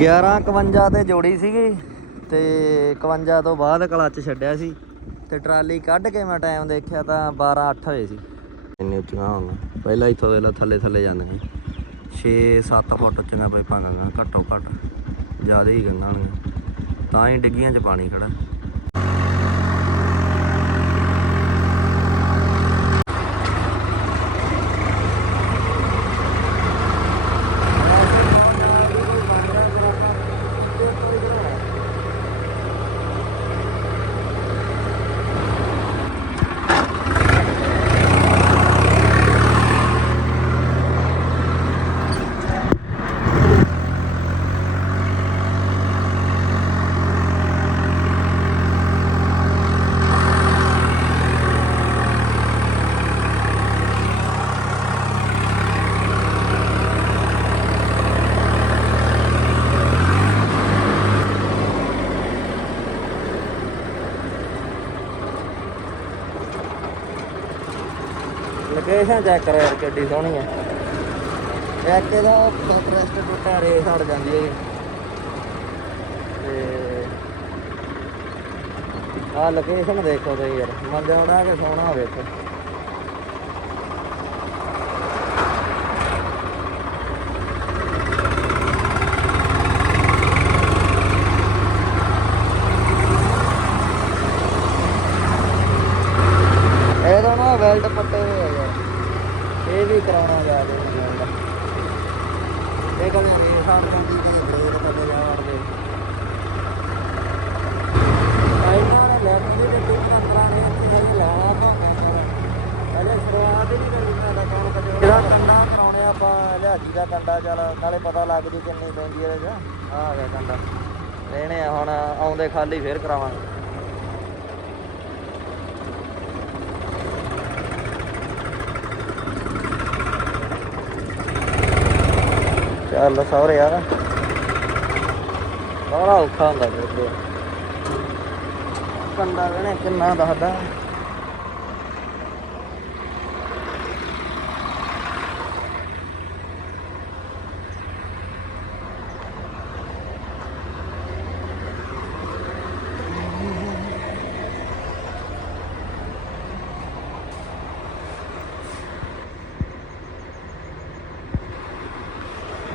1151 ਤੇ ਜੋੜੀ ਸੀਗੀ ਤੇ 51 ਤੋਂ ਬਾਅਦ ਕਲੱਚ ਛੱਡਿਆ ਸੀ ਤੇ ਟਰਾਲੀ ਕੱਢ ਕੇ ਮੈਂ ਟਾਈਮ ਦੇਖਿਆ ਤਾਂ 12 8 ਹੋਏ ਸੀ। ਇੰਨੇ ਉੱਚੀਆਂ ਹੋਣ ਪਹਿਲਾਂ ਇੱਥੋਂ ਵੇਲਾ ਥੱਲੇ ਥੱਲੇ ਜਾਂਦੇ ਸੀ। 6 7 ਫੁੱਟ ਉੱਚੀਆਂ ਪਾਈਪਾਂ ਗੰਗਾ ਘੱਟੋ ਘੱਟ ਜ਼ਿਆਦਾ ਹੀ ਗੰਗਾ ਹੋਣਗੀਆਂ ਤਾਂ ਹੀ ਡਿੱਗੀਆਂ 'ਚ ਪਾਣੀ ਖੜਾ ਲੋਕੇਸ਼ਨ ਚੈੱਕ ਕਰੋ ਯਾਰ ਕਿੱਡੀ ਸੋਹਣੀ ਹੈ ਇੱਕ ਇਹਦਾ ਬੈਕਰੈਸਟ ਟੁੱਟਾ ਰੇਸ ਹਟ ਜਾਂਦੀ ਹੈ ਤੇ ਆਹ ਲੋਕੇਸ਼ਨ ਦੇਖੋ ਤੇ ਯਾਰ ਮੰਗਿਆ ਹੋਣਾ ਕਿ ਸੋਹਣਾ ਇਹਦਾ ਨਾ ਵੈਲਡ ਪੱਟੇ ਆ। ਇਹ ਵੀ ਕਰਾਉਣਾ ਜਾ ਕੇ ਇਹ ਕਹਿੰਦੇ ਰੇਸ ਹਟ ਜਾਂਦੀ ਕਿ ਬ੍ਰੇਕ ਥੱਲੇ ਜਾ ਵੜਦੇ। ਇਹਨਾਂ ਨੇ ਲੈ ਕੇ ਤੇ ਕੋਈ ਕੰਤਰਾ ਨੇ ਇੱਥੇ ਲਾਇਆ ਭਾਵੇਂ ਪਹਿਲੇ ਸ਼ੁਰੂਆਤ ਹੀ ਨਹੀਂ ਕਰੀ ਮੈਂ ਕੌਣ ਕਦੇ ਜਿਹੜਾ ਕੰਡਾ ਕਰਾਉਣੇ ਆਪਾਂ ਲਿਆਜੀ ਦਾ ਕੰਡਾ, ਚੱਲ ਨਾਲੇ ਪਤਾ ਲੱਗ ਜੂ ਕਿੰਨੀ ਪੈਂਦੀ ਇਹਦੇ ਚ। ਆਹ ਆ ਗਿਆ ਕੰਡਾ। ਲੈਣੇ ਆ ਹੁਣ, ਆਉਂਦੇ ਖਾਲੀ ਫੇਰ ਕਰਾਵਾਂਗੇ। ਚੱਲ ਸੌਰੇ ਯਾਰ ਬੜਾ ਔਖਾ ਹੁੰਦਾ ਬੇਬੇ ਕੰਡਾ ਵੇਣੇ ਕਿੰਨਾ ਦੱਸਦਾ।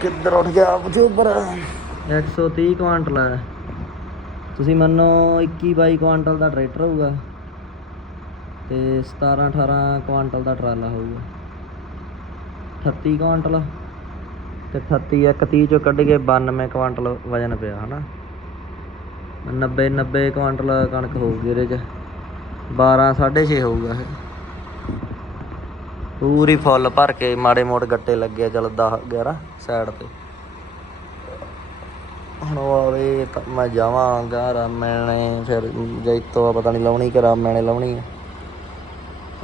ਕਿੱਧਰ ਉੱਠ ਗਿਆ? ਬਜੂਬਰ 130 ਕੁਆਂਟਲ ਹੈ ਤੁਸੀਂ ਮੰਨੋ 21 22 ਕੁਆਂਟਲ ਦਾ ਟਰੈਕਟਰ ਹੋਊਗਾ ਤੇ 17 18 ਕੁਆਂਟਲ ਦਾ ਟਰਾਲਾ ਹੋਊਗਾ। 38 ਕੁਆਂਟਲ ਤੇ 38 ਇੱਕ 30 ਚੋਂ ਕੱਢ ਕੇ 92 ਕੁਆਂਟਲ ਵਜਨ ਪਿਆ, ਹਨਾ? 90 90 ਕੁਆਂਟਲ ਕਣਕ ਹੋਊਗੀ ਇਹਦੇ ਚ। 12 6.5 ਹੋਊਗਾ ਇਹ। ਪੂਰੀ ਫੁੱਲ ਭਰ ਕੇ ਮਾੜੇ ਮੋੜ ਗੱਟੇ ਲੱਗੇ ਚੱਲ 10 11 ਸਾਈਡ ਤੇ। ਹੁਣ ਵਾਲੇ ਤਾਂ ਮੈਂ ਜਾਵਾਂਗਾ ਰਾਮਣੇ ਫਿਰ ਜੈਤੋ ਪਤਾ ਨਹੀਂ ਲਾਉਣੀ ਕਿ ਰਾਮਣੇ ਲਾਉਣੀ ਹੈ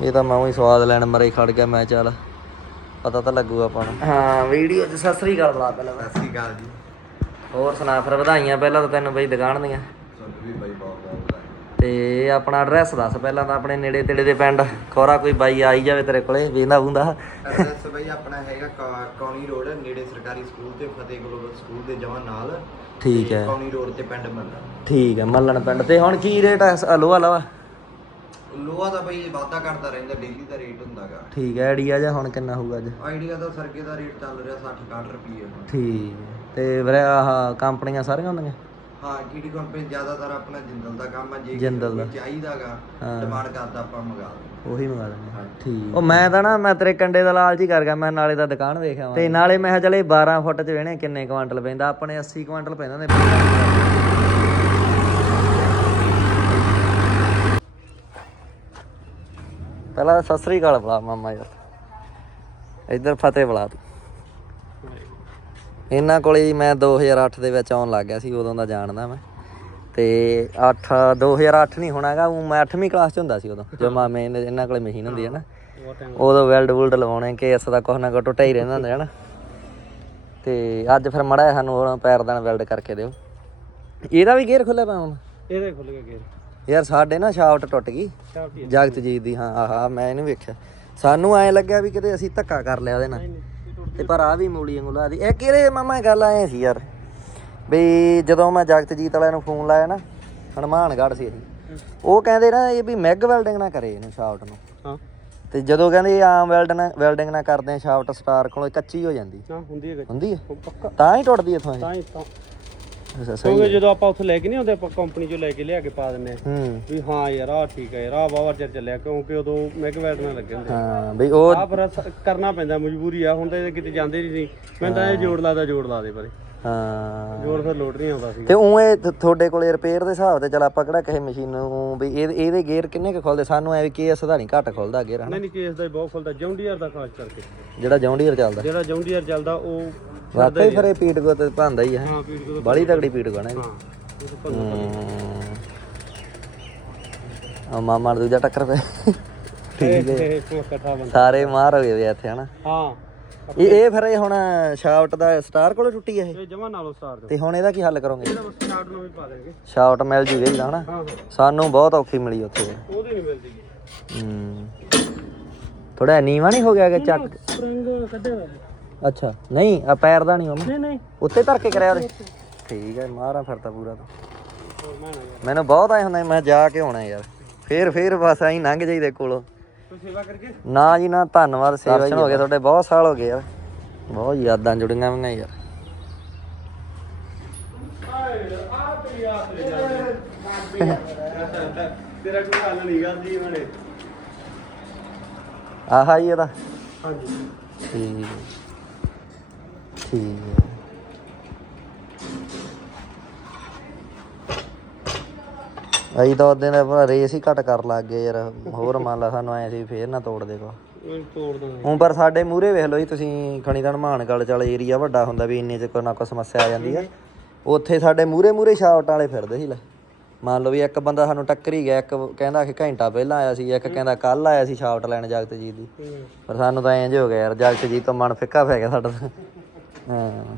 ਇਹ ਤਾਂ ਮੈਂ ਉਹੀ ਸਵਾਦ ਲੈਣ ਮਰੇ ਖੜ ਗਿਆ ਮੈਂ ਚੱਲ ਪਤਾ ਤਾਂ ਲੱਗੂ ਆਪਾਂ ਨੂੰ। ਹਾਂ ਵੀਡੀਓ 'ਚ ਸਤਿ ਸ੍ਰੀ ਅਕਾਲ ਬੁਲਾ ਪਹਿਲਾਂ ਸਤਿ ਸ਼੍ਰੀ ਅਕਾਲ ਜੀ। ਹੋਰ ਸੁਣਾ ਫਿਰ ਵਧਾਈਆਂ ਪਹਿਲਾਂ ਤਾਂ ਤੈਨੂੰ ਬਈ ਦੁਕਾਨ ਦੀਆਂ। ਤੁਹਾਨੂੰ ਵੀ ਬਾਈ। ਤੇ ਆਪਣਾ ਐਡਰੈਸ ਦੱਸ ਪਹਿਲਾਂ ਤਾਂ ਆਪਣੇ ਨੇੜੇ ਤੇੜੇ ਦੇ ਪਿੰਡ। ਖੋਰਾ ਕੋਈ ਬਾਈ ਆਈ ਜਾਵੇ ਤੇਰੇ ਕੋਲੇ ਵੇਂਦਾ। ਬੁੰਦਾ ਐਡਰੈਸ ਬਾਈ ਆਪਣਾ ਹੈਗਾ ਕੌ- ਕੌਣੀ ਰੋਡ ਨੇੜੇ ਸਰਕਾਰੀ ਸਕੂਲ ਤੇ ਫਤਿਹ ਗਲੋਬਲ ਸਕੂਲ ਦੇ ਜਮਾਂ ਨਾਲ। ਠੀਕ ਹੈ। ਕੌਣੀ ਰੋਡ ਤੇ ਪਿੰਡ ਮੰਨਾ ਠੀਕ ਹੈ ਮੱਲਣ ਪਿੰਡ। ਤੇ ਹੁਣ ਕੀ ਰੇਟ ਹੈ ਲੋਹਾ ਲਵਾ? ਲੋਹਾ ਦਾ ਬਾਈ ਵਾਧਾ ਕਰਦਾ ਰਹਿੰਦਾ ਡੇਲੀ ਦਾ ਰੇਟ ਹੁੰਦਾਗਾ। ਠੀਕ ਹੈ ਆਈਡੀਆ ਜਾਂ ਹੁਣ ਕਿੰਨਾ ਹੋਊਗਾ ਅੱਜ? ਆਈਡੀਆ ਦਾ ਸਰਗੇ ਦਾ ਰੇਟ ਚੱਲ ਰਿਹਾ 60 61 ਰੁਪਏ ਹੁਣ। ਠੀਕ ਹੈ। ਤੇ ਵੀਰੇ ਆਹ ਕੰਪਨੀਆਂ ਸਾਰੀਆਂ ਹੁੰਦੀਆਂ? ਹਾਂ ਕਿਹੜੀ ਕੰਪਨੀ ਜ਼ਿਆਦਾਤਰ ਆਪਣਾ ਜਿੰਦਲ ਦਾ ਕੰਮ ਹੈ ਜੇ ਜਿੰਦਲ ਦਾ। ਕੋਈ ਚਾਹੀਦਾਗਾ ਹਾਂ। ਡਿਮਾਂਡ ਕਰਦਾ ਆਪਾਂ ਮੰਗਾ ਦਿੰਦੇ ਉਹੀ ਮੰਗਾ ਲੈਂਦੇ ਹਾਂ। ਠੀਕ। ਉਹ ਮੈਂ ਤਾਂ ਨਾ ਮੈਂ ਤੇਰੇ ਕੰਡੇ ਦਾ ਲਾਲਚ ਹੀ ਕਰ ਗਿਆ ਮੈਂ ਨਾਲੇ ਤਾਂ ਦੁਕਾਨ ਵੇਖ ਆਵਾਂ ਤੇ ਨਾਲੇ ਮੈਂ ਕਿਹਾ ਚਲੇ 12 ਫੁੱਟ ਚ ਵੇਣੇ ਕਿੰਨੇ ਕੁਆਂਟਲ ਪੈਂਦਾ ਆਪਣੇ 80 ਕੁਆਂਟਲ ਪੈਂਦਾ ਨੇ ਪਹਿਲਾਂ ਸਤਿ ਸ੍ਰੀ ਅਕਾਲ ਬੁਲਾ ਮਾਮਾ ਯਾਰ ਇੱਧਰ ਫਤਿਹ ਬੁਲਾ ਤੂੰ। ਇਹਨਾਂ ਕੋਲੇ ਜੀ ਮੈਂ 2008 ਦੇ ਵਿੱਚ ਆਉਣ ਲੱਗ ਗਿਆ ਸੀ ਉਦੋਂ ਦਾ ਜਾਣਦਾ ਮੈਂ। ਤੇ 8 2008 ਨਹੀਂ ਹੋਣਾਗਾ ਉਹ ਮੈਂ 8ਵੀਂ ਕਲਾਸ ਚ ਹੁੰਦਾ ਸੀ ਉਦੋਂ ਜਦੋਂ ਮਾਮੇ ਇਹਨਾਂ ਕੋਲੇ ਮਸ਼ੀਨ ਹੁੰਦੀ ਹੈ ਨਾ। ਉਦੋਂ ਵੈਲਡ ਵੁਲਡ ਲਵਾਉਣੇ ਕੇਸ ਦਾ ਕੁਛ ਨਾ ਕੁਛ ਟੁੱਟਾ ਹੀ ਰਹਿੰਦਾ ਹੁੰਦਾ ਹੈ ਨਾ। ਤੇ ਅੱਜ ਫਿਰ ਮੜਾ ਜਿਹਾ ਸਾਨੂੰ ਹੁਣ ਪੈਰਦਾਨ ਵੈਲਡ ਕਰਕੇ ਦਿਓ। ਇਹਦਾ ਵੀ ਗੇਅਰ ਖੁੱਲਿਆ ਪਿਆ ਹੁਣ? ਇਹਦੇ ਖੁੱਲ ਗਿਆ ਗੇਰ ਯਾਰ ਸਾਡੇ ਨਾ ਸ਼ਾਫਟ ਟੁੱਟ ਗਈ। ਜਗਤ ਜੀ ਦੀ ਹਾਂ ਆਹਾ ਮੈਂ ਇਹਨੂੰ ਵੇਖਿਆ। ਸਾਨੂੰ ਐਂ ਲੱਗਿਆ ਵੀ ਕਿਤੇ ਅਸੀਂ ਧੱਕਾ ਕਰ ਲਿਆ ਉਹਦੇ ਨਾਲ। ਤੇ ਪਰ ਆ ਵੀ ਮੂਲੀ ਵਾਂਗੂ ਲਾ ਦੀ ਇਹ ਕਿਹੜੇ ਮਾਮਾ ਗੱਲ ਆਏ ਸੀ ਯਾਰ? ਵੀ ਜਦੋਂ ਮੈਂ ਜਗਤਜੀਤ ਵਾਲਿਆਂ ਨੂੰ ਫੋਨ ਲਾਇਆ ਨਾ ਹਨੂਮਾਨਗੜ੍ਹ ਸੀ ਅਸੀਂ ਉਹ ਕਹਿੰਦੇ ਨਾ ਇਹ ਵੀ ਮੈਗ ਵੈਲਡਿੰਗ ਨਾ ਕਰੇ ਇਹਨੂੰ ਸ਼ਾਫਟ ਨੂੰ। ਹਾਂ। ਤੇ ਜਦੋਂ ਕਹਿੰਦੇ ਆਮ ਵੈਲਡ ਨਾਲ ਵੈਲਡਿੰਗ ਨਾ ਕਰਦੇ ਆ ਸ਼ਾਫਟ ਸਟਾਰ ਕੋਲੋਂ ਕੱਚੀ ਹੋ ਜਾਂਦੀ। ਹਾਂ ਹੁੰਦੀ ਹੈ। ਹੁੰਦੀ ਹੈ? ਤਾਂ ਹੀ ਟੁੱਟਦੀ ਇੱਥੋਂ ਤਾਂ ਹੀ ਤਾਂ। ਅੱਛਾ ਸਹੀ ਕਿਉਂਕਿ ਜਦੋਂ ਆਪਾਂ ਉੱਥੇ ਲੈ ਕੇ ਨਹੀਂ ਆਉਂਦੇ ਆਪਾਂ ਕੰਪਨੀ ਚੋਂ ਲੈ ਕੇ ਲਿਆ ਕੇ ਪਾ ਦਿੰਨੇ ਆ। ਹੂੰ। ਵੀ ਹਾਂ ਯਾਰ ਆਹ ਠੀਕ ਹੈ ਯਾਰ ਆਹ ਬਾਵਾ ਚਿਰ ਚੱਲਿਆ ਕਿਉਂਕਿ ਉਦੋਂ ਮੈਗਵੈਟ ਨਾਲ ਲੱਗੇ ਹੁੰਦੇ ਹਾਂ ਬਈ ਉਹ ਆ ਪਰ ਕਰਨਾ ਪੈਂਦਾ ਮਜਬੂਰੀ ਆ ਹੁਣ ਤਾਂ ਇਹ ਕਿਤੇ ਜਾਂਦੇ ਨਹੀਂ ਸੀ। ਮੈਂ ਤਾਂ ਇਹ ਜੋੜ ਲਾਦਾ ਜੋੜ ਲਾ ਦੇ ਪਰੇ। ਹਾਂ। ਜੋੜ ਫਿਰ ਲੋਡ ਨਹੀਂ ਆਉਂਦਾ ਸੀ ਤੇ ਉਹ ਇਹ ਤੁਹਾਡੇ ਕੋਲੇ ਰਿਪੇਅਰ ਦੇ ਹਿਸਾਬ ਤੇ ਚਲ ਆਪਾਂ ਕਿਹੜਾ ਕਿਸੇ ਮਸ਼ੀਨ ਨੂੰ ਵੀ ਇਹ ਇਹਦੇ ਗੇਅਰ ਕਿੰਨੇ ਕੁ ਖੁੱਲਦੇ? ਸਾਨੂੰ ਐ ਵੀ ਕੇਐਸ ਦਾ ਨਹੀਂ ਘੱਟ ਖੁੱਲਦਾ ਗੇਅਰ ਹਨਾ? ਨਹੀਂ ਨਹੀਂ ਕੇਸ ਦਾ ਹੀ ਬਹੁਤ ਖੁੱਲਦਾ। ਜੌਂਡੀਅਰ ਦਾ ਖਾਸ ਕਰਕੇ। ਜਿਹੜਾ ਜੌਂਡੀਅਰ ਚੱਲਦਾ। ਜਿਹੜਾ ਜੌਂਡੀਅਰ ਚੱਲਦਾ ਉਹ ਵਾਕਈ ਫਿਰ ਇਹ ਪੀਟ ਕੋ ਤੇ ਭਾਂਦਾ ਹੀ ਹੈ ਹਾਂ ਪੀੜ ਕੋ ਬੜੀ ਤਗੜੀ ਪੀਟ ਕੋ ਨਾ ਹਾਂ ਉਹ ਤਾਂ ਭੰਨ- ਆ। ਮਾਮਾ ਨੂੰ ਦੂਜਾ ਟੱਕਰ ਪਿਆ। ਠੀਕ ਹੈ। ਇਹ ਇੱਕ ਇਕੱਠਾ ਬੰਦਾ। ਸਾਰੇ ਮਾਰ ਹੋ ਗਏ ਵੇ ਇੱਥੇ ਹਨਾ? ਹਾਂ। ਇਹ ਇਹ ਫਿਰ ਇਹ ਹੁਣ ਸ਼ਾਫਟ ਦਾ ਸਟਾਰ ਕੋਲੇ ਟੁੱਟੀ ਹੈ ਇਹ? ਇਹ ਜਮਾ ਨਾਲੋਂ ਸਟਾਰ ਦੋ। ਤੇ ਹੁਣ ਇਹਦਾ ਕੀ ਹੱਲ ਕਰੋਗੇ? ਇਹਦਾ ਬਸ ਸਟਾਰਟ ਨੂੰ ਵੀ ਪਾ ਦੇਣਗੇ। ਸ਼ਾਫਟ ਮਿਲ ਜੂਗੀ ਇਹਦਾ ਹਨਾ? ਹਾਂ ਹਾਂ। ਸਾਨੂੰ ਬਹੁਤ ਔਖੀ ਮਿਲੀ ਉੱਥੇ। ਉਹਦੀ ਨਹੀਂ ਮਿਲਦੀ। ਹੂੰ। ਥੋੜਾ ਨੀਵਾ ਨਹੀਂ ਹੋ ਗਿਆ ਕਿ ਚੱਕ? ਸਪਰਿੰਗ ਕੱਢਿਆ ਹੋਇਆ। ਅੱਛਾ ਨਹੀਂ ਆ ਪੈਰ ਦਾ ਨਹੀਂ ਮਾਮਾ। ਨਹੀਂ ਨਹੀਂ। ਉੱਤੇ ਧਰ ਕੇ ਕਰਿਆ ਉਹਦੇ। ਠੀਕ ਹੈ ਮਾਰਾਂ ਫਿਰ ਤਾਂ ਪੂਰਾ ਤਾਂ। ਹੋਰ ਮੈਂ ਨਾ ਯਾਰ। ਮੈਨੂੰ ਬਹੁਤ ਆਏ ਹੁੰਦਾ ਮੈਂ ਜਾ ਕੇ ਆਉਣਾ ਯਾਰ। ਫੇਰ ਫੇਰ ਬਸ ਐਂ ਲੰਘ ਜਾਈਦੇ ਕੋਲੋਂ। ਕੋਈ ਸੇਵਾ ਕਰਕੇ? ਨਾ ਜੀ ਨਾ ਧੰਨਵਾਦ ਸੇਵਾ ਹੋ ਗਏ ਤੁਹਾਡੇ ਬਹੁਤ ਸਾਲ ਹੋ ਗਏ ਯਾਰ। ਬਹੁਤ ਯਾਦਾਂ ਜੁੜੀਆਂ ਹੋਈਆਂ ਯਾਰ। ਤੇਰਾ ਕੋਈ ਹੱਲ ਨਹੀਂ ਕਰਦੀ ਮਣੇ ਆਹਾ ਹੀ ਇਹਦਾ। ਹਾਂਜੀ। ਠੀਕ। ਠੀਕ। ਹੈ ਅਈ ਤਾਂ ਉਹਦੇ ਦਾ ਭਲਾ ਰੇਸ ਹੀ ਘੱਟ ਕਰ ਲੱਗ ਗਏ ਯਾਰ। ਹੋਰ ਮੰਨ ਲਾ ਸਾਨੂੰ ਐ ਸੀ ਫੇਰ ਨਾ ਤੋੜ ਦੇ ਕੋ ਮੈਂ ਤੋੜ ਦਾਂਗਾ ਹੁਣ ਪਰ ਸਾਡੇ ਮੂਹਰੇ ਵੇਖ ਲਓ ਜੀ ਤੁਸੀਂ ਖਣੀ ਦਾ ਮਾਨ ਗੱਲ ਚੱਲ ਏਰੀਆ ਵੱਡਾ ਹੁੰਦਾ ਵੀ ਇੰਨੇ ਚ ਕੋਈ ਨਾ ਕੋਈ ਸਮੱਸਿਆ ਆ ਜਾਂਦੀ ਆ। ਉੱਥੇ ਸਾਡੇ ਮੂਹਰੇ ਮੂਹਰੇ ਸ਼ਾਫਟ ਵਾਲੇ ਫਿਰਦੇ ਸੀ ਲੈ। ਮੰਨ ਲਓ ਵੀ ਇੱਕ ਬੰਦਾ ਸਾਨੂੰ ਟੱਕਰ ਹੀ ਗਿਆ ਇੱਕ ਕਹਿੰਦਾ ਕਿ ਘੰਟਾ ਪਹਿਲਾਂ ਆਇਆ ਸੀ ਇੱਕ ਕਹਿੰਦਾ ਕੱਲ ਆਇਆ ਸੀ ਸ਼ਾਫਟ ਲੈਣ ਜਗਤ ਜੀ। ਦੀ ਪਰ ਸਾਨੂੰ ਤਾਂ ਇੰਜ ਹੋ ਗਿਆ ਯਾਰ ਜਗਤ ਜੀ ਤੋਂ ਮਨ ਫਿੱਕਾ ਪੈ ਗਿਆ ਸਾਡਾ ਤਾਂ। ਹਾਂ।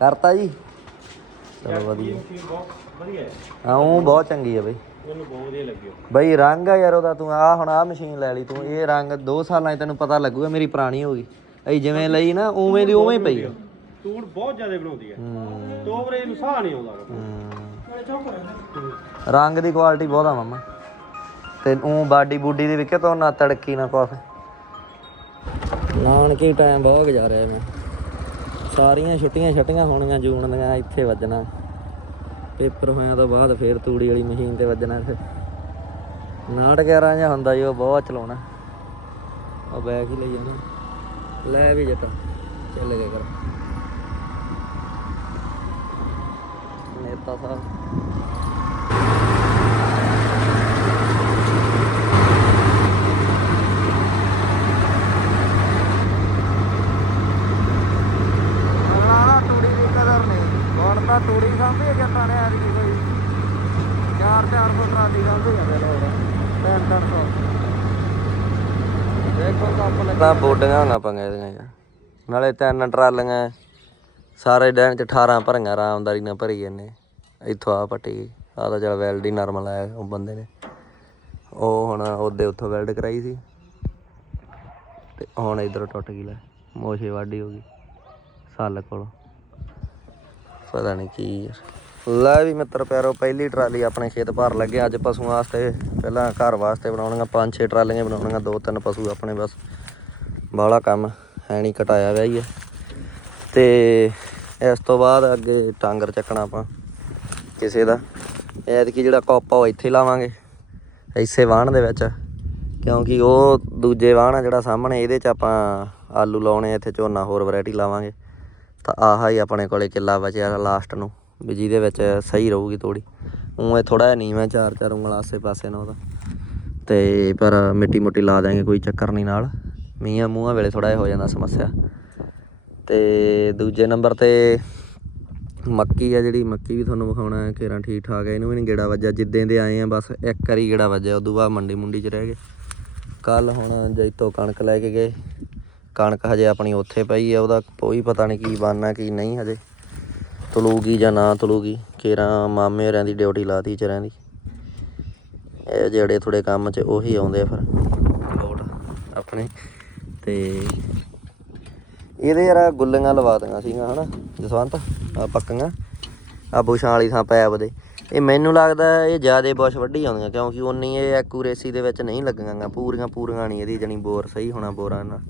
ਕਰਤਾ ਜੀ। ਚਲੋ ਵਧੀਆ। ਵਧੀਆ ਹੈ ਹਾਂ ਉਹ ਬਹੁਤ ਚੰਗੀ ਹੈ ਬਈ। ਮੈਨੂੰ ਬਹੁਤ ਵਧੀਆ ਲੱਗਿਆ ਬਈ ਰੰਗ ਆ ਯਾਰ ਉਹਦਾ ਤੂੰ ਆ ਹੁਣ ਆ ਮਸ਼ੀਨ ਲੈ ਲਈ ਤੂੰ ਇਹ ਰੰਗ 2 ਸਾਲਾਂ 'ਚ ਤੈਨੂੰ ਪਤਾ ਲੱਗੂਗਾ ਮੇਰੀ ਪੁਰਾਣੀ ਹੋ ਗਈ। ਅਈ ਜਿਵੇਂ ਲਈ ਨਾ ਉਵੇਂ ਦੀ ਉਵੇਂ ਹੀ ਪਈ ਆ। ਤੂੜ ਬਹੁਤ ਜ਼ਿਆਦਾ ਬਣਾਉਂਦੀ ਹੈ। ਹੂੰ, ਤੋਬਰੇ ਨੂੰ ਸਾਹ ਨਹੀਂ ਆਉਂਦਾ। ਹੂੰ। ਰੰਗ ਦੀ ਕੁਆਲਿਟੀ ਬਹੁਤ ਆ ਮਾਮਾ। ਤੇ ਉਹ ਬਾਡੀ ਬੂਡੀ ਦੀ ਵਿਕੇ ਤੋਂ ਨਾ ਤੜਕੀ ਨਾ ਕੁਛ। ਨਾਨਕੇ ਟਾਈਮ ਬਹੁਤ ਗੁਜ਼ਾਰਿਆ ਮੈਂ। ਸਾਰੀਆਂ ਛੁੱਟੀਆਂ ਛੁੱਟੀਆਂ ਹੋਣੀਆਂ ਜੂਨ ਦੀਆਂ ਇੱਥੇ ਵੱਜਣਾ। ਪੇਪਰ ਹੋਇਆ ਤੋਂ ਬਾਅਦ ਫੇਰ ਤੂੜੀ ਵਾਲੀ ਮਸ਼ੀਨ ਤੇ ਵੱਜਣਾ ਫਿਰ। ਨਾਟ 11 ਜਿਹਾ ਹੁੰਦਾ ਜੀ, ਉਹ ਬਹੁਤ ਚਲਾਉਣਾ। ਉਹ ਬੈਗ ਹੀ ਲਈ ਜਾਂਦਾ। ਲੈ ਵੀ ਜੱਟਾ ਚੱਲ ਗਿਆ ਕਰ। ਨੇਤਾ ਸਾਹਿਬ ਅਗਲਾ ਤੂੜੀ ਦੀ ਕਦਰ ਨਹੀਂ ਹੁਣ ਤਾਂ ਤੂੜੀ ਸਾਂਭੀ ਜਾਂਦਾ ਨੇ ਆਦੀ ਕੋਈ 4-400 ਟਰਾਲੀ ਸਾਂਭੀ ਜਾਂਦੇ ਲੋਕ ਤਿੰਨ ਤਿੰਨ ਸੌ ਦੇਖੋ ਕੱਪ ਲੱਗਾ ਬੋਡੀਆਂ ਨਾ ਪੰਗੇ ਇਹਦੀਆਂ ਯਾਰ। ਨਾਲੇ ਤਿੰਨ ਟਰਾਲੀਆਂ, ਸਾਰੇ ਡੈਨ ਚ 18 ਭਰੀਆਂ, ਆਰਾਮਦਾਰੀ ਨਾਲ ਭਰੀ ਜਾਂਦੇ। ਇੱਥੋਂ ਆ ਪੱਟੀ ਆ ਤਾਂ ਚਲ ਵੈਲਡ ਹੀ ਨਰਮਲ ਆਇਆ ਉਹ ਬੰਦੇ ਨੇ। ਉਹ ਹੁਣ ਉਹਦੇ ਉੱਥੋਂ ਵੈਲਡ ਕਰਾਈ ਸੀ। ਤੇ ਹੁਣ ਇਧਰ ਟੁੱਟ ਗਈ ਲੈ, ਮੋਸ਼ੇ ਵਾਢੀ ਹੋ ਗਈ। ਸੱਲ ਕੋਲ। ਪਤਾ ਨਹੀਂ ਕੀ ਯਾਰ। ਲੈ ਵੀ ਮਿੱਤਰ ਪਿਆਰੋ, ਪਹਿਲੀ ਟਰਾਲੀ ਆਪਣੇ ਖੇਤ ਭਰ ਲੱਗੇ। ਅੱਜ ਪਸ਼ੂਆਂ ਵਾਸਤੇ ਪਹਿਲਾਂ ਘਰ ਵਾਸਤੇ ਬਣਾਉਣੀਆਂ, ਪੰਜ ਛੇ ਟਰਾਲੀਆਂ ਬਣਾਉਣੀਆਂ, ਦੋ ਤਿੰਨ ਪਸ਼ੂ ਆਪਣੇ ਬਸ। ਬਾਹਲਾ ਕੰਮ ਹੈ ਨਹੀਂ, ਘਟਾਇਆ ਵਿਆ ਹੀ ਹੈ। ਤੇ ਇਸ ਤੋਂ ਬਾਅਦ ਅੱਗੇ ਟਾਂਗਰ ਚੱਕਣਾ ਆਪਾਂ ਕਿਸੇ ਦਾ। ਐਤਕੀ ਜਿਹੜਾ ਕੋਪਾ ਉਹ ਇੱਥੇ ਲਾਵਾਂਗੇ, ਇਸੇ ਵਾਹਣ ਦੇ ਵਿੱਚ। ਕਿਉਂਕਿ ਉਹ ਦੂਜੇ ਵਾਹਣ ਆ ਜਿਹੜਾ ਸਾਹਮਣੇ, ਇਹਦੇ 'ਚ ਆਪਾਂ ਆਲੂ ਲਾਉਣੇ ਇੱਥੇ ਝੋਨਾ ਹੋਰ ਵੈਰਾਈਟੀ ਲਾਵਾਂਗੇ। ਤਾਂ ਆਹਾ ਹੀ ਆਪਣੇ ਕੋਲੇ ਕਿੱਲਾ ਬਚਿਆ ਲਾਸਟ ਨੂੰ। ਵੀ ਜਿਹਦੇ ਵਿੱਚ ਸਹੀ ਰਹੂਗੀ ਤੋੜੀ। ਉਹ ਇਹ ਥੋੜਾ ਜਿਹਾ ਨੀਵਾਂ ਚਾਰ ਚਾਰ ਉਂਗਲ ਆਸੇ ਪਾਸੇ ਨਾਲ ਉਹਦਾ। ਤੇ ਪਰ ਮਿੱਟੀ ਮੋਟੀ ਲਾ ਦਾਂਗੇ ਕੋਈ ਚੱਕਰ ਨਹੀਂ ਨਾਲ। ਮੀਆਂ ਮੂੰਹਾਂ ਵੇਲੇ ਥੋੜਾ ਜਿਹਾ ਹੋ ਜਾਂਦਾ ਸਮੱਸਿਆ। ਤੇ ਦੂਜੇ ਨੰਬਰ ਤੇ ਮੱਕੀ ਆ ਜਿਹੜੀ, ਮੱਕੀ ਵੀ ਤੁਹਾਨੂੰ ਵਿਖਾਉਣਾ ਹੈ, ਘੇਰਾ ਠੀਕ ਠਾਕ ਹੈ ਇਹਨੂੰ ਵੀ ਨਹੀਂ ਗੇੜਾ ਵੱਜਿਆ। ਜਿੱਦਾਂ ਦੇ ਆਏ ਆ, ਬਸ ਇੱਕ ਵਾਰੀ ਗੇੜਾ ਵੱਜਿਆ ਉਦੋਂ ਬਾਅਦ ਮੰਡੀ ਮੁੰਡੀ 'ਚ ਰਹਿ ਗਏ। ਕੱਲ ਹੁਣ ਜੈਤੋ ਕਣਕ ਲੈ ਕੇ ਗਏ। ਕਣਕ ਹਜੇ ਆਪਣੀ ਉੱਥੇ ਪਈ ਆ, ਉਹਦਾ ਕੋਈ ਪਤਾ ਨਹੀਂ ਕੀ ਬਣਨਾ, ਕੀ ਨਹੀਂ ਹਜੇ। ਤਲੂਗੀ ਜਾਂ ਨਾ ਤਲੂਗੀ ਕੇਰਾ ਮਾਮੇ ਹੋਰਾਂ ਦੀ ਡਿਊਟੀ ਲਾਤੀ ਚਰਿਆਂ ਦੀ ਇਹ ਜਿਹੜੇ ਥੋੜੇ ਕੰਮ 'ਚ ਉਹੀ ਆਉਂਦੇ ਆ ਫਿਰ। ਲੋਟ ਆਪਣੇ। ਤੇ ਇਹਦੇ ਯਾਰ ਗੁੱਲੀਆਂ ਲਵਾ ਦਿੰਗਾ ਸੀਗਾ ਹਨਾ ਜਸਵੰਤ ਆ ਪੱਕੀਆਂ। ਆ ਬੁਸ਼ਾਂ ਵਾਲੀ ਥਾਂ ਪੈਪ ਦੇ। ਇਹ ਮੈਨੂੰ ਲੱਗਦਾ ਇਹ ਜਿਆਦੇ ਬੁਸ਼ ਵੱਢੀ ਆਉਂਦੀਆਂ ਕਿਉਂਕਿ ਉਨੀ ਇਹ ਐਕੂਰੇਸੀ ਦੇ ਵਿੱਚ ਨਹੀਂ ਲੱਗੀਆਂ ਪੂਰੀਆਂ ਪੂਰੀਆਂ ਨਹੀਂ ਇਹਦੀ ਜਣੀ ਬੋਰ ਸਹੀ ਹੋਣਾ ਬੋਰਾਂ ਨਾਲ।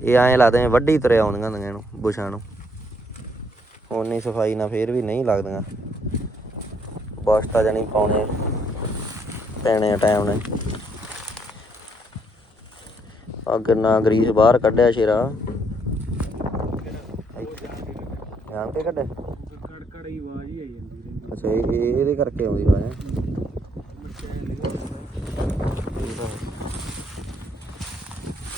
ਇਹ ਐਂ ਲੱਗਦਾ ਵੱਢੀ ਤੁਰਿਆ ਆਉਂਦੀਆਂ ਹੁੰਦੀਆਂ ਇਹਨੂੰ ਬੁਸ਼ਾਂ ਨੂੰ। ਉਨੀ ਸਫ਼ਾਈ ਨਾਲ ਫੇਰ ਵੀ ਨਹੀਂ ਲੱਗਦੀਆਂ ਬੁਸ਼ ਤਾਂ ਜਣੀ ਪਾਉਣੇ ਪੈਣੇ ਆ ਟਾਈਮ ਨੇ ਅੱਗ ਨਾ ਗਰੀਸ ਬਾਹਰ ਕੱਢਿਆ ਸ਼ੇਰਾ ਜਾਣ ਕੇ ਕੱਢਿਆ ਕੜਕੜ ਆਵਾਜ਼ ਹੀ ਆਈ ਜਾਂਦੀ ਅੱਛਾ ਇਹ- ਇਹਦੇ ਕਰਕੇ ਆਉਂਦੀ ਆਵਾਜ਼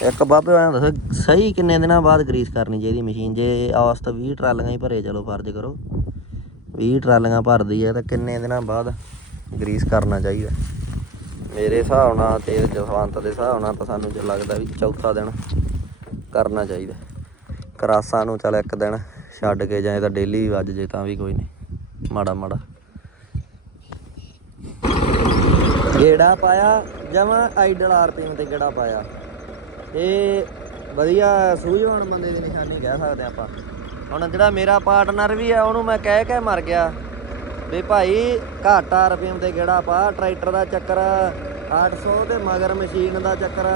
ਇੱਕ ਬਾਬੇ ਆਇਆ ਦੱਸੋ ਸਹੀ ਕਿੰਨੇ ਦਿਨਾਂ ਬਾਅਦ ਗਰੀਸ ਕਰਨੀ ਚਾਹੀਦੀ ਮਸ਼ੀਨ ਜੇ ਔਸਤ 20 ਟਰਾਲੀਆਂ ਹੀ ਭਰੇ, ਚਲੋ ਫਰਜ਼ ਕਰੋ। 20 ਟਰਾਲੀਆਂ ਭਰਦੀ ਹੈ ਤਾਂ ਕਿੰਨੇ ਦਿਨਾਂ ਬਾਅਦ ਗਰੀਸ ਕਰਨਾ ਚਾਹੀਦਾ? ਮੇਰੇ ਹਿਸਾਬ ਨਾਲ ਤੇ ਜਸਵੰਤ ਦੇ ਹਿਸਾਬ ਨਾਲ ਤਾਂ ਸਾਨੂੰ ਜੇ ਲੱਗਦਾ ਵੀ ਚੌਥਾ ਦਿਨ ਕਰਨਾ ਚਾਹੀਦਾ। ਕਰਾਸਾਂ ਨੂੰ ਚੱਲ ਇੱਕ ਦਿਨ ਛੱਡ ਕੇ ਜਾਏ ਤਾਂ ਡੇਲੀ ਵੱਜ ਜੇ ਤਾਂ ਵੀ ਕੋਈ ਨਹੀਂ, ਮਾੜਾ ਮਾੜਾ। ਗੇੜਾ ਪਾਇਆ, ਜਮਾ ਆਈਡਲ ਆਰਪੀਐਮ ਤੇ ਗੇੜਾ ਪਾਇਆ। ਇਹ ਵਧੀਆ ਸੂਝਵਾਨ ਬੰਦੇ ਦੀ ਨਿਸ਼ਾਨੀ ਕਹਿ ਸਕਦੇ ਆਪਾਂ। ਹੁਣ ਜਿਹੜਾ ਮੇਰਾ ਪਾਰਟਨਰ ਵੀ ਆ, ਉਹਨੂੰ ਮੈਂ ਕਹਿ ਕੇ ਮਰ ਗਿਆ ਵੀ ਭਾਈ ਘੱਟ ਆਰਪੀਐਮ ਤੇ ਗੇੜਾ ਪਾ, ਟਰੈਕਟਰ ਦਾ ਚੱਕਰ 800 ਤੇ ਮਗਰ ਮਸ਼ੀਨ ਦਾ ਚੱਕਰ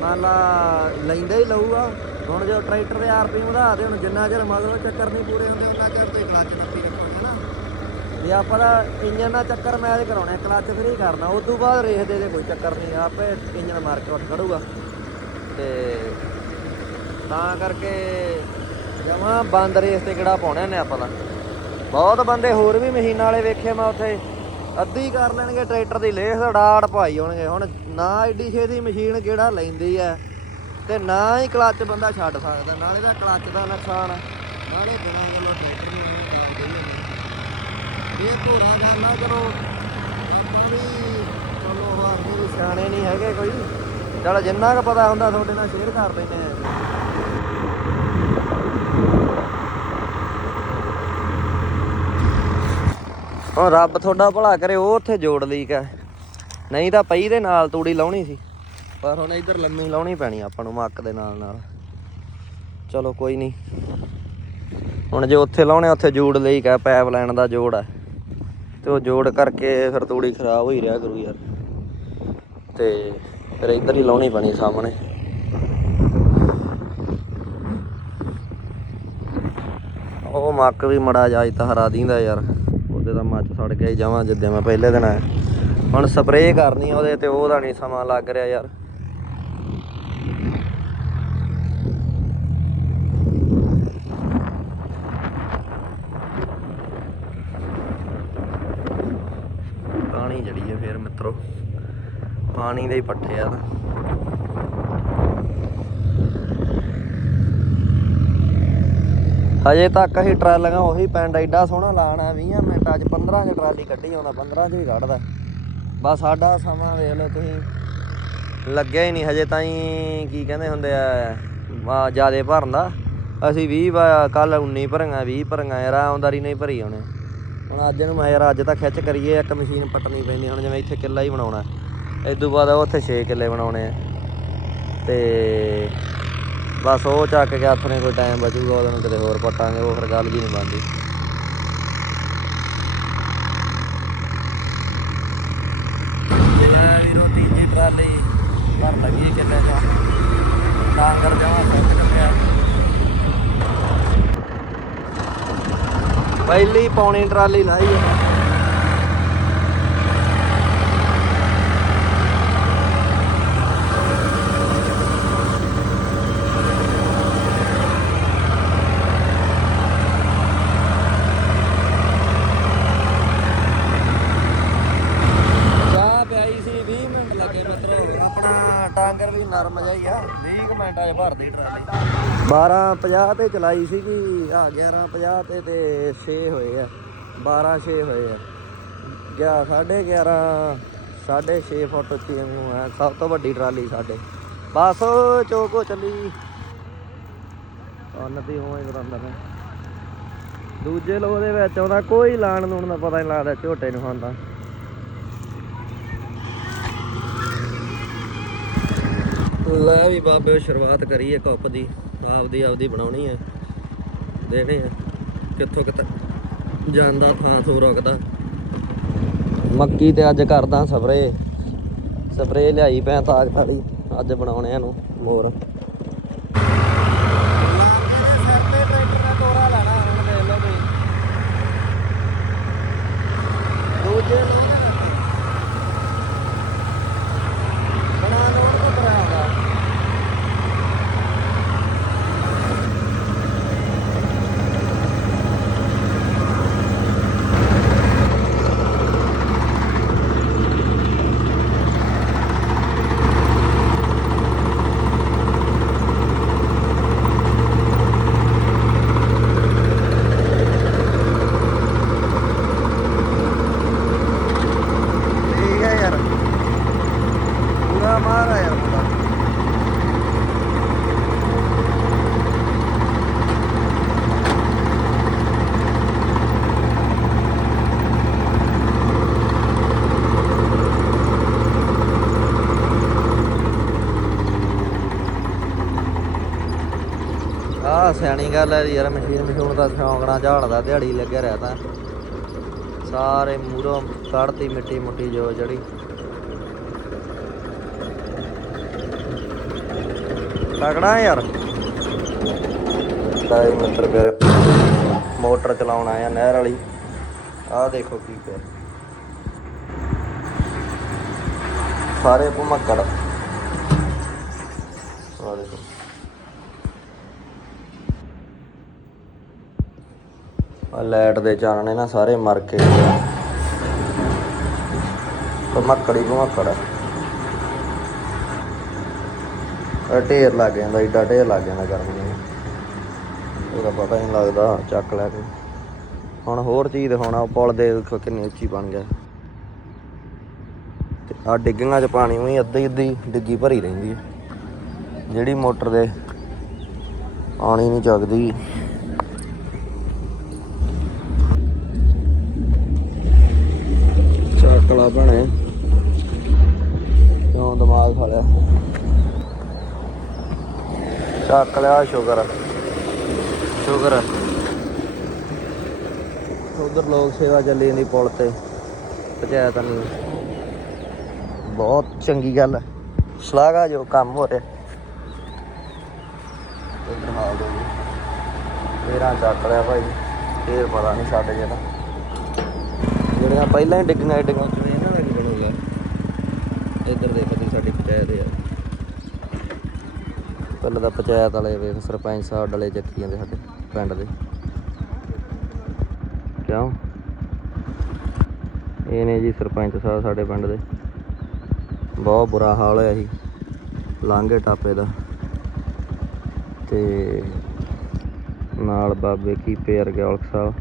ਮੰਨ ਲਾ ਲੈਂਦਾ ਹੀ ਲਊਗਾ। ਹੁਣ ਜੋ ਟਰੈਕਟਰ ਦੇ ਆਰਪੀਐਮ ਵਧਾ ਦੇ ਹੁਣ ਜਿੰਨਾ ਚਿਰ ਮਗਰੋਂ ਚੱਕਰ ਨਹੀਂ ਪੂਰੇ ਹੁੰਦੇ ਉਹਨਾਂ ਚਿਰ ਤੇ ਕਲੱਚ ਨੱਪੀ ਰੱਖੋਗੇ ਨਾ ਜੇ ਆਪਾਂ ਦਾ ਇੰਜਨ ਦਾ ਚੱਕਰ ਮੈਚ ਕਰਾਉਣਾ ਕਲੱਚ ਫਰੀ ਕਰਨਾ ਉਸ ਤੋਂ ਬਾਅਦ ਰੇਸ ਦੇ ਦੇ, ਕੋਈ ਚੱਕਰ ਨਹੀਂ, ਆਪੇ ਇੰਜਨ ਮਾਰ ਕੇ ਉੱਠ ਖੜੂਗਾ। ਤੇ ਤਾਂ ਕਰਕੇ ਜਮਾਂ ਬੰਦ ਰੇਸ ਤੇ ਕਿਹੜਾ ਪਾਉਣਾ ਨੇ ਆਪਾਂ ਤਾਂ। ਬਹੁਤ ਬੰਦੇ ਹੋਰ ਵੀ ਮਸ਼ੀਨਾਂ ਵਾਲੇ ਵੇਖੇ ਮੈਂ ਉੱਥੇ। ਅੱਧੀ ਕਰ ਲੈਣਗੇ, ਟਰੈਕਟਰ ਦੀ ਲੇਸ ਡਾੜ ਭਾਈ ਹੋਣਗੇ। ਹੁਣ ਨਾ ਐਡੀ ਛੇਤੀ ਮਸ਼ੀਨ ਕਿਹੜਾ ਲੈਂਦੀ ਐ। ਤੇ ਨਾ ਹੀ ਕਲੱਚ ਬੰਦਾ ਛੱਡ ਸਕਦਾ, ਨਾਲੇ ਦਾ ਕਲੱਚ ਦਾ ਨੁਕਸਾਨ ਨਾਲੇ ਬਿਨਾਂ ਗੱਲੋਂ ਟਰੈਕਟਰ ਨਹੀਂ ਇਹ ਘੋੜਾ ਜਾਂਦਾ ਕਰੋ ਆਪਾਂ ਵੀ ਚਲੋ, ਹਾਰ ਵੀ ਸਿਆਣੇ ਨਹੀਂ ਹੈਗੇ ਕੋਈ। ਚਲ ਜਿੰਨਾ ਕੁ ਪਤਾ ਹੁੰਦਾ ਤੁਹਾਡੇ ਨਾਲ ਸ਼ੇਅਰ ਕਰ ਦਿੰਦੇ ਆ। ਹੁਣ ਰੱਬ ਤੁਹਾਡਾ ਭਲਾ ਕਰੇ, ਉਹ ਉੱਥੇ ਜੋੜ ਲਈ ਕਾ ਨਹੀਂ ਤਾਂ ਪਈ ਦੇ ਨਾਲ ਤੂੜੀ ਲਾਉਣੀ ਸੀ, ਪਰ ਹੁਣ ਇੱਧਰ ਲੰਮੀ ਲਾਉਣੀ ਪੈਣੀ ਆਪਾਂ ਨੂੰ ਮੱਕ ਦੇ ਨਾਲ ਨਾਲ। ਚਲੋ ਕੋਈ ਨਹੀਂ। ਹੁਣ ਜੇ ਉੱਥੇ ਲਾਉਣੇ ਉੱਥੇ ਜੋੜ ਲਈ ਕਾ ਪਾਈਪ ਲਾਈਨ ਦਾ ਜੋੜ ਆ। ਤੇ ਉਹ ਜੋੜ ਕਰਕੇ ਫਿਰ ਤੂੜੀ ਖਰਾਬ ਹੋਈ ਰਿਹਾ ਕਰੂ ਯਾਰ। ਤੇ ਫਿਰ ਇੱਧਰ ਹੀ ਲਾਉਣੀ ਪੈਣੀ ਸਾਹਮਣੇ। ਉਹ ਮੱਕ ਵੀ ਮੜਾ ਜਾਜ ਤਾਂ ਹਰਾ ਦਿੰਦਾ ਯਾਰ। ਉਹਦੇ ਤਾਂ ਮੱਚ ਸੜ ਗਿਆ ਜਾਵਾਂ ਜਿੱਦੇ ਮੈਂ ਪਹਿਲੇ ਦਿਨ ਆਇਆ। ਹੁਣ ਸਪਰੇਅ ਕਰਨੀ ਉਹਦੇ ਤੇ ਉਹਦਾ ਨਹੀਂ ਸਮਾਂ ਲੱਗ ਰਿਹਾ ਯਾਰ। ਪਾਣੀ ਜੜੀ ਹੈ ਫੇਰ ਮਿੱਤਰੋ। ਪਾਣੀ ਦੇ ਹੀ ਪੱਠੇ ਆ ਤਾਂ। ਹਜੇ ਤੱਕ ਅਸੀਂ ਟਰਾਲੀਆਂ ਉਹੀ ਪਿੰਡ ਐਡਾ ਸੋਹਣਾ ਲਾਣਾ 20 ਮਿੰਟਾਂ 'ਚ 15 'ਚ ਟਰਾਲੀ ਕੱਢੀ ਆਉਣਾ 15 'ਚ ਵੀ ਕੱਢਦਾ। ਬਸ ਸਾਡਾ ਸਮਾਂ ਵੇਖ ਲਓ ਤੁਸੀਂ। ਲੱਗਿਆ ਹੀ ਨਹੀਂ, ਹਜੇ ਤਾਈਂ ਕੀ ਕਹਿੰਦੇ ਹੁੰਦੇ ਆ ਆ ਜਿਆਦੇ ਭਰਨ ਦਾ। ਅਸੀਂ 20 ਕੱਲ 19 ਭਰੀਆਂ 20 ਭਰੀਆਂ, ਯਾਰ ਆਉਂਦਾਰੀ ਨਹੀਂ ਭਰੀ ਹੋਣੇ ਹੁਣ ਅੱਜ ਨੂੰ ਮੈਂ ਯਾਰ ਅੱਜ ਤਾਂ ਖਿੱਚ ਕਰੀਏ, ਇੱਕ ਮਸ਼ੀਨ ਪੱਟਣੀ ਪੈਂਦੀ, ਹੁਣ ਜਿਵੇਂ ਇੱਥੇ ਕਿੱਲਾ ਹੀ ਬਣਾਉਣਾ। ਇਸ ਤੋਂ ਬਾਅਦ ਉੱਥੇ 6 ਕਿੱਲੇ ਬਣਾਉਣੇ ਆ। ਤੇ ਬਸ ਉਹ ਚੱਕ ਕੇ ਨੇ ਕੋਈ ਟਾਈਮ ਬਚੂਗਾ ਉਹਦੇ ਨੂੰ ਕਿਤੇ ਹੋਰ ਪਟਾਂਗੇ ਉਹ ਫਿਰ ਗੱਲ ਜੀ ਨਹੀਂ ਬਣਦੀ। ਵੀਰੋ ਤੀਜੀ ਟਰਾਲੀ ਭਰ ਲੱਗੀ ਕਿੰਨੇ ਦਾ ਡਾਂਗਰ ਜਾਵਾ ਸੁੱਟ ਕੱਟਿਆ ਪਹਿਲੀ ਪੌਣੀ ਟਰਾਲੀ ਲਾਈ ਹੈ ਚਾਹ ਪਿਆਈ ਸੀ 20 ਮਿੰਟ ਲੱਗੇ ਮਿੱਤਰੋ ਆਪਣਾ ਟਾਂਗਰ ਵੀ ਨਰਮ ਜਿਹਾ ਹੀ ਆ 20 ਕੁ ਮਿੰਟਾਂ 'ਚ ਭਰਦੀ ਟਰਾਲੀ 12:50 ਤੇ ਚਲਾਈ ਸੀਗੀ ਆ 11:50 ਤੇ ਤੇ 6 ਹੋਏ ਆ 12 6 ਹੋਏ ਆ। ਗਿਆ 11:30 6.5 ਫੁੱਟ ਉੱਚੀ ਨੂੰ ਹੈ ਸਭ ਤੋਂ ਵੱਡੀ ਟਰਾਲੀ ਸਾਡੇ। ਬਸ ਚੋਕੋ ਚੱਲੀ। ਉਨਤੀ ਹੋਏ ਕਰਾਂਦਾ ਮੈਂ ਦੂਜੇ ਲੋ ਦੇ ਵਿੱਚ ਆਉਂਦਾ, ਕੋਈ ਲਾਣ ਲੂਣ ਦਾ ਪਤਾ ਨਹੀਂ ਲੱਗਦਾ, ਝੋਟੇ ਨੂੰ ਹੁੰਦਾ ਲੈ ਵੀ ਬਾਬੇ, ਸ਼ੁਰੂਆਤ ਕਰੀਏ ਕੱਪ ਦੀ। ਆਪਦੀ ਆਪਦੀ ਬਣਾਉਣੀ ਹੈ ਦੇਣੇ ਆ। ਕਿੱਥੋਂ ਕਿੱਥੇ ਜਾਂਦਾ, ਥਾਂ ਥੋ ਰੁਕਦਾ। ਮੱਕੀ ਤੇ ਅੱਜ ਕਰਦਾ ਸਪਰੇ ਸਪਰੇ ਲਿਆਈ ਪੈ ਤਾਜ ਵਾਲੀ, ਅੱਜ ਬਣਾਉਣੇ ਇਹਨੂੰ, ਮੋਰ ਦੂਜੇ ਲੋਕ ਬਣਾ ਲੋੜ ਕੋ ਕਰਾਂਗਾ ਠੀਕ ਹੈ ਯਾਰ ਪੂਰਾ ਮਾਰ ਆ ਯਾਰ ਮੁੰਡਾ ਆ ਸਿਆਣੀ ਗੱਲ ਹੈ ਯਾਰ ਮਸ਼ੀਨ ਮਸ਼ੂਨ ਦਾ ਸ਼ੌਂਕ ਨਾਲ ਝਾੜਦਾ ਦਿਹਾੜੀ ਲੱਗਿਆ ਰਿਹਾ ਤਾਂ। ਸਾਰੇ ਮੂਰੋਂ ਕੱਢਤੀ ਮਿੱਟੀ ਮੁੱਟੀ ਜੋ ਜੜੀ ਤਗੜਾ ਯਾਰ। ਢਾਈ ਮਿੰਟ ਫਿਰ। ਮੋਟਰ ਚਲਾਉਣ ਆਇਆ ਨਹਿਰ ਵਾਲੀ। ਆਹ ਦੇਖੋ ਕੀ ਪਿਆ ਸਾਰੇ ਭਮੱਕੜ। ਆਹ ਦੇਖੋ। ਲਾਈਟ ਦੇ ਚਾਨਣੇ ਨਾ ਸਾਰੇ ਮਰ ਕੇ ਭਮੱਕੜੀ ਭਮੱਕੜ ਆ ਢੇਰ ਲੱਗ ਜਾਂਦਾ, ਏਡਾ ਢੇਰ ਲੱਗ ਜਾਂਦਾ ਗਰਮੀ ਨੂੰ। ਉਹਦਾ ਪਤਾ ਨਹੀਂ ਲੱਗਦਾ, ਚੱਕ ਲੈ ਕੇ। ਹੁਣ ਹੋਰ ਚੀਜ਼ ਦਿਖਾਉਣਾ ਉਹ ਪੁਲ ਦੇ ਕਿੰਨੀ ਉੱਚੀ ਬਣ ਗਿਆ। ਤੇ ਆ ਡਿੱਗੀਆਂ 'ਚ ਪਾਣੀ ਉਹੀ ਅੱਧੀ ਅੱਧੀ ਡਿੱਗੀ ਭਰੀ ਰਹਿੰਦੀ ਹੈ। ਜਿਹੜੀ ਮੋਟਰ ਦੇ ਪਾਣੀ ਨਹੀਂ ਚੱਕਦੀ। ਚੱਕਲਾ ਬਣੇ ਕਿਉਂ ਦਿਮਾਗ ਖਾ ਲਿਆ? ਚੱਕ ਲਿਆ ਸ਼ੁਕਰ ਸ਼ੁਕਰ ਉਧਰ ਲੋਕ ਸੇਵਾ ਚੱਲੀ ਜਾਂਦੀ ਪੁਲ ਤੇ। ਪਹੁੰਚਾਇਆ ਨਹੀਂ ਬਹੁਤ ਚੰਗੀ ਗੱਲ ਹੈ। ਸ਼ਲਾਘਾ ਜੋ ਕੰਮ ਹੋ ਰਿਹਾ। ਉਧਰ ਹਾਲ ਦੇ ਫੇਰਾਂ ਚੱਕ ਲਿਆ ਭਾਈ। ਫੇਰ ਪਤਾ ਨਹੀਂ ਛੱਡ ਜੇ ਤਾਂ ਜਿਹੜੀਆਂ ਪਹਿਲਾਂ ਹੀ ਡਿੱਗੀਆਂ ਡਿੱਗੀਆਂ। ਚਲੇ ਇਹਨਾਂ ਇੱਧਰ ਦੇਖੋ ਤੁਸੀਂ ਸਾਡੀ ਪੰਚਾਇਤ ਯਾਰ ਪਹਿਲਾਂ ਤਾਂ ਪੰਚਾਇਤ ਵਾਲੇ ਵੇਖ ਸਰਪੰਚ ਸਾਹਿਬ ਡਲੇ ਚੱਕੀ ਜਾਂਦੇ ਸਾਡੇ ਪਿੰਡ ਦੇ। ਕਿਉਂ? ਇਹ ਨੇ ਜੀ ਸਰਪੰਚ ਸਾਹਿਬ ਸਾਡੇ ਪਿੰਡ ਦੇ। ਬਹੁਤ ਬੁਰਾ ਹਾਲ ਹੋਇਆ ਸੀ। ਲਾਂਘੇ ਟਾਪੇ ਦਾ। ਤੇ ਨਾਲ ਬਾਬੇ ਕੀ ਪੇਰ ਗਿਆਲਕ ਸਾਹਿਬ।